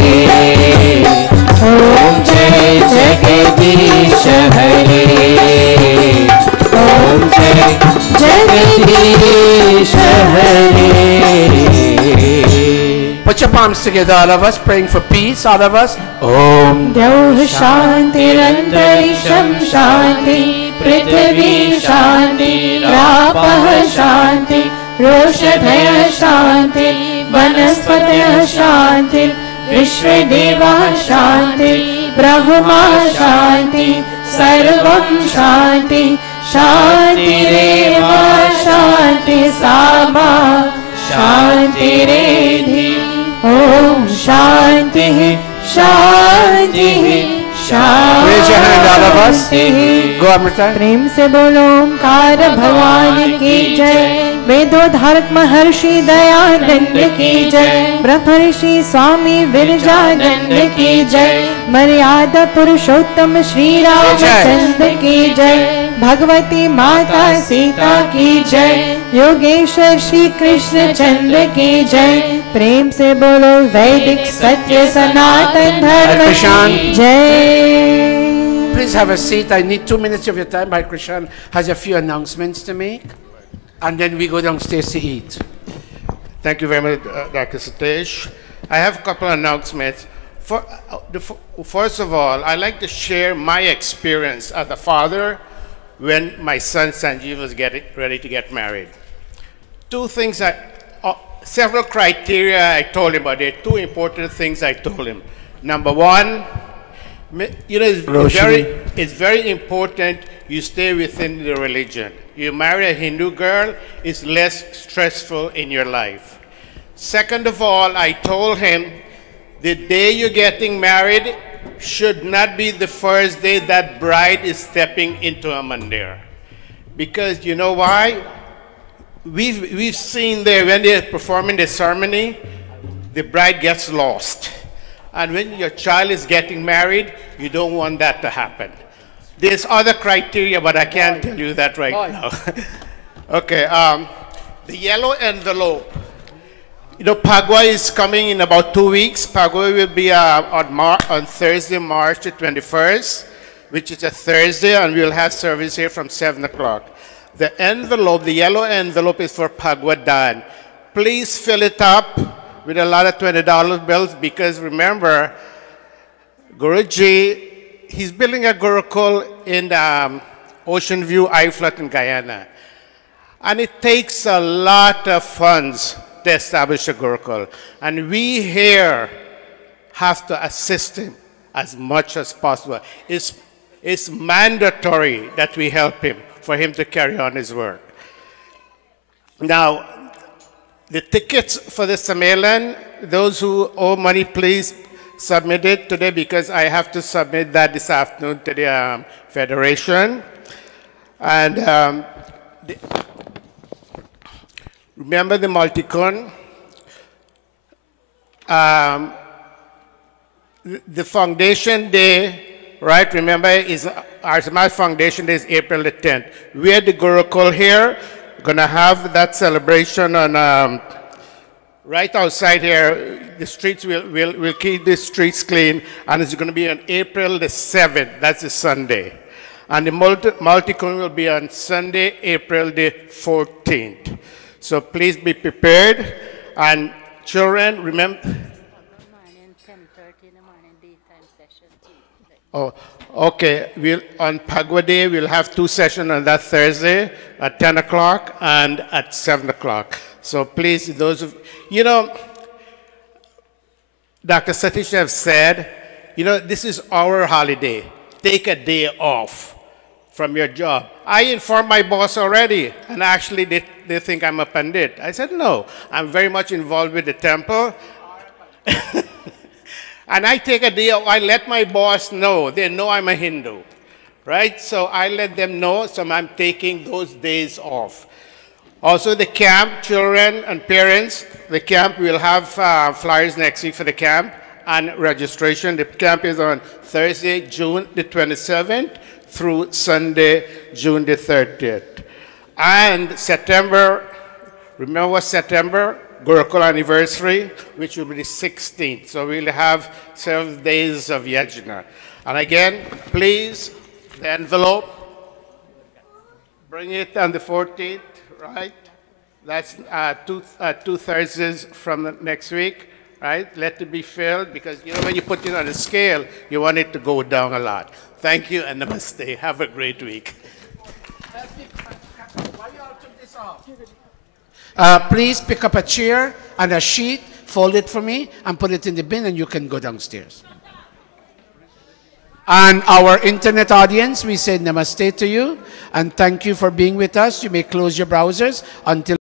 ओम जय जगदीश हरे ओम जय जगदीश हरे Put your palms together, all of us, praying for peace, all of us. Om द्यौः शान्तिरन्तरिक्षं शान्ति पृथिवी शान्ति रापः शान्ति रोषधयः शान्ति वनस्पतयः शान्ति विश्वदेवः शान्ति ब्रह्मा शान्ति सर्वं शान्ति शान्तिरेव शान्ति सामा शान्तिरेधि ओम शांति शांति शांति Raise your hand, all of us. Go, Amrita. प्रेम से बोलो ओंकार भगवान की जय वेदोधारक महर्षि दयानंद की जय ब्रह्मर्षि स्वामी विरजानंद की जय मर्यादा पुरुषोत्तम श्री रामचंद्र की जय भगवती माता सीता की जय योगेश्वर श्री कृष्ण चंद्र की जय प्रेम से बोलो वैदिक सत्य सनातन धर्म की जय Please have a seat. I need 2 minutes of your time. Bhai Krishan has a few announcements to make. And then we go downstairs to eat. Thank you very much, Dr. Satish. I have a couple of announcements. First of all, I'd like to share my experience as a father when my son Sanjeev was ready to get married. Two things, several criteria I told him, but there are two important things I told him. Number one, you know, it's very important you stay within the religion. You marry a Hindu girl, it's less stressful in your life. Second of all, I told him the day you're getting married should not be the first day that bride is stepping into a mandir. Because you know why? We've seen there when they're performing the ceremony, the bride gets lost. And when your child is getting married, you don't want that to happen. There's other criteria, but I can't tell you that right now. Okay. the yellow envelope. You know, Pagua is coming in about 2 weeks. Pagua will be on Thursday, March the 21st, which is a Thursday, and we'll have service here from 7 o'clock. The envelope, the yellow envelope, is for Pagua Dan. Please fill it up with a lot of $20 bills, because remember, Guruji, he's building a Gurukul in Ocean View, Islet in Guyana. And it takes a lot of funds to establish a Gurukul. And we here have to assist him as much as possible. It's mandatory that we help him for him to carry on his work. Now, the tickets for the Sammelan, those who owe money, please submit it today, because I have to submit that this afternoon to the Federation. And remember the Multicon. The Foundation Day, right, remember, is our Foundation Day is April the 10th. We at the Gurukul here going to have that celebration on right outside here. The streets, we'll keep the streets clean, and it's going to be on April the 7th. That's a Sunday. And the Multicon will be on Sunday, April the 14th. So please be prepared. And children, remember. Oh, okay. On Pagua Day, we'll have 2 sessions on that Thursday at 10 o'clock and at 7 o'clock. So please, those of, you know, Dr. Satish have said, you know, this is our holiday. Take a day off from your job. I informed my boss already, and actually they think I'm a pandit. I said, no, I'm very much involved with the temple. And I take a day off. I let my boss know. They know I'm a Hindu, right? So I let them know, so I'm taking those days off. Also, the camp, children and parents, the camp, we'll have flyers next week for the camp and registration. The camp is on Thursday, June the 27th through Sunday, June the 30th. And September, remember September? Gurukula anniversary, which will be the 16th. So we'll have 7 days of yajna. And again, please, the envelope, bring it on the 14th, right? That's two Thursdays from next week, right? Let it be filled, because you know when you put it on a scale, you want it to go down a lot. Thank you and namaste. Have a great week. Why you all took this off? Please pick up a chair and a sheet, fold it for me, and put it in the bin, and you can go downstairs. And our internet audience, we say namaste to you, and thank you for being with us. You may close your browsers until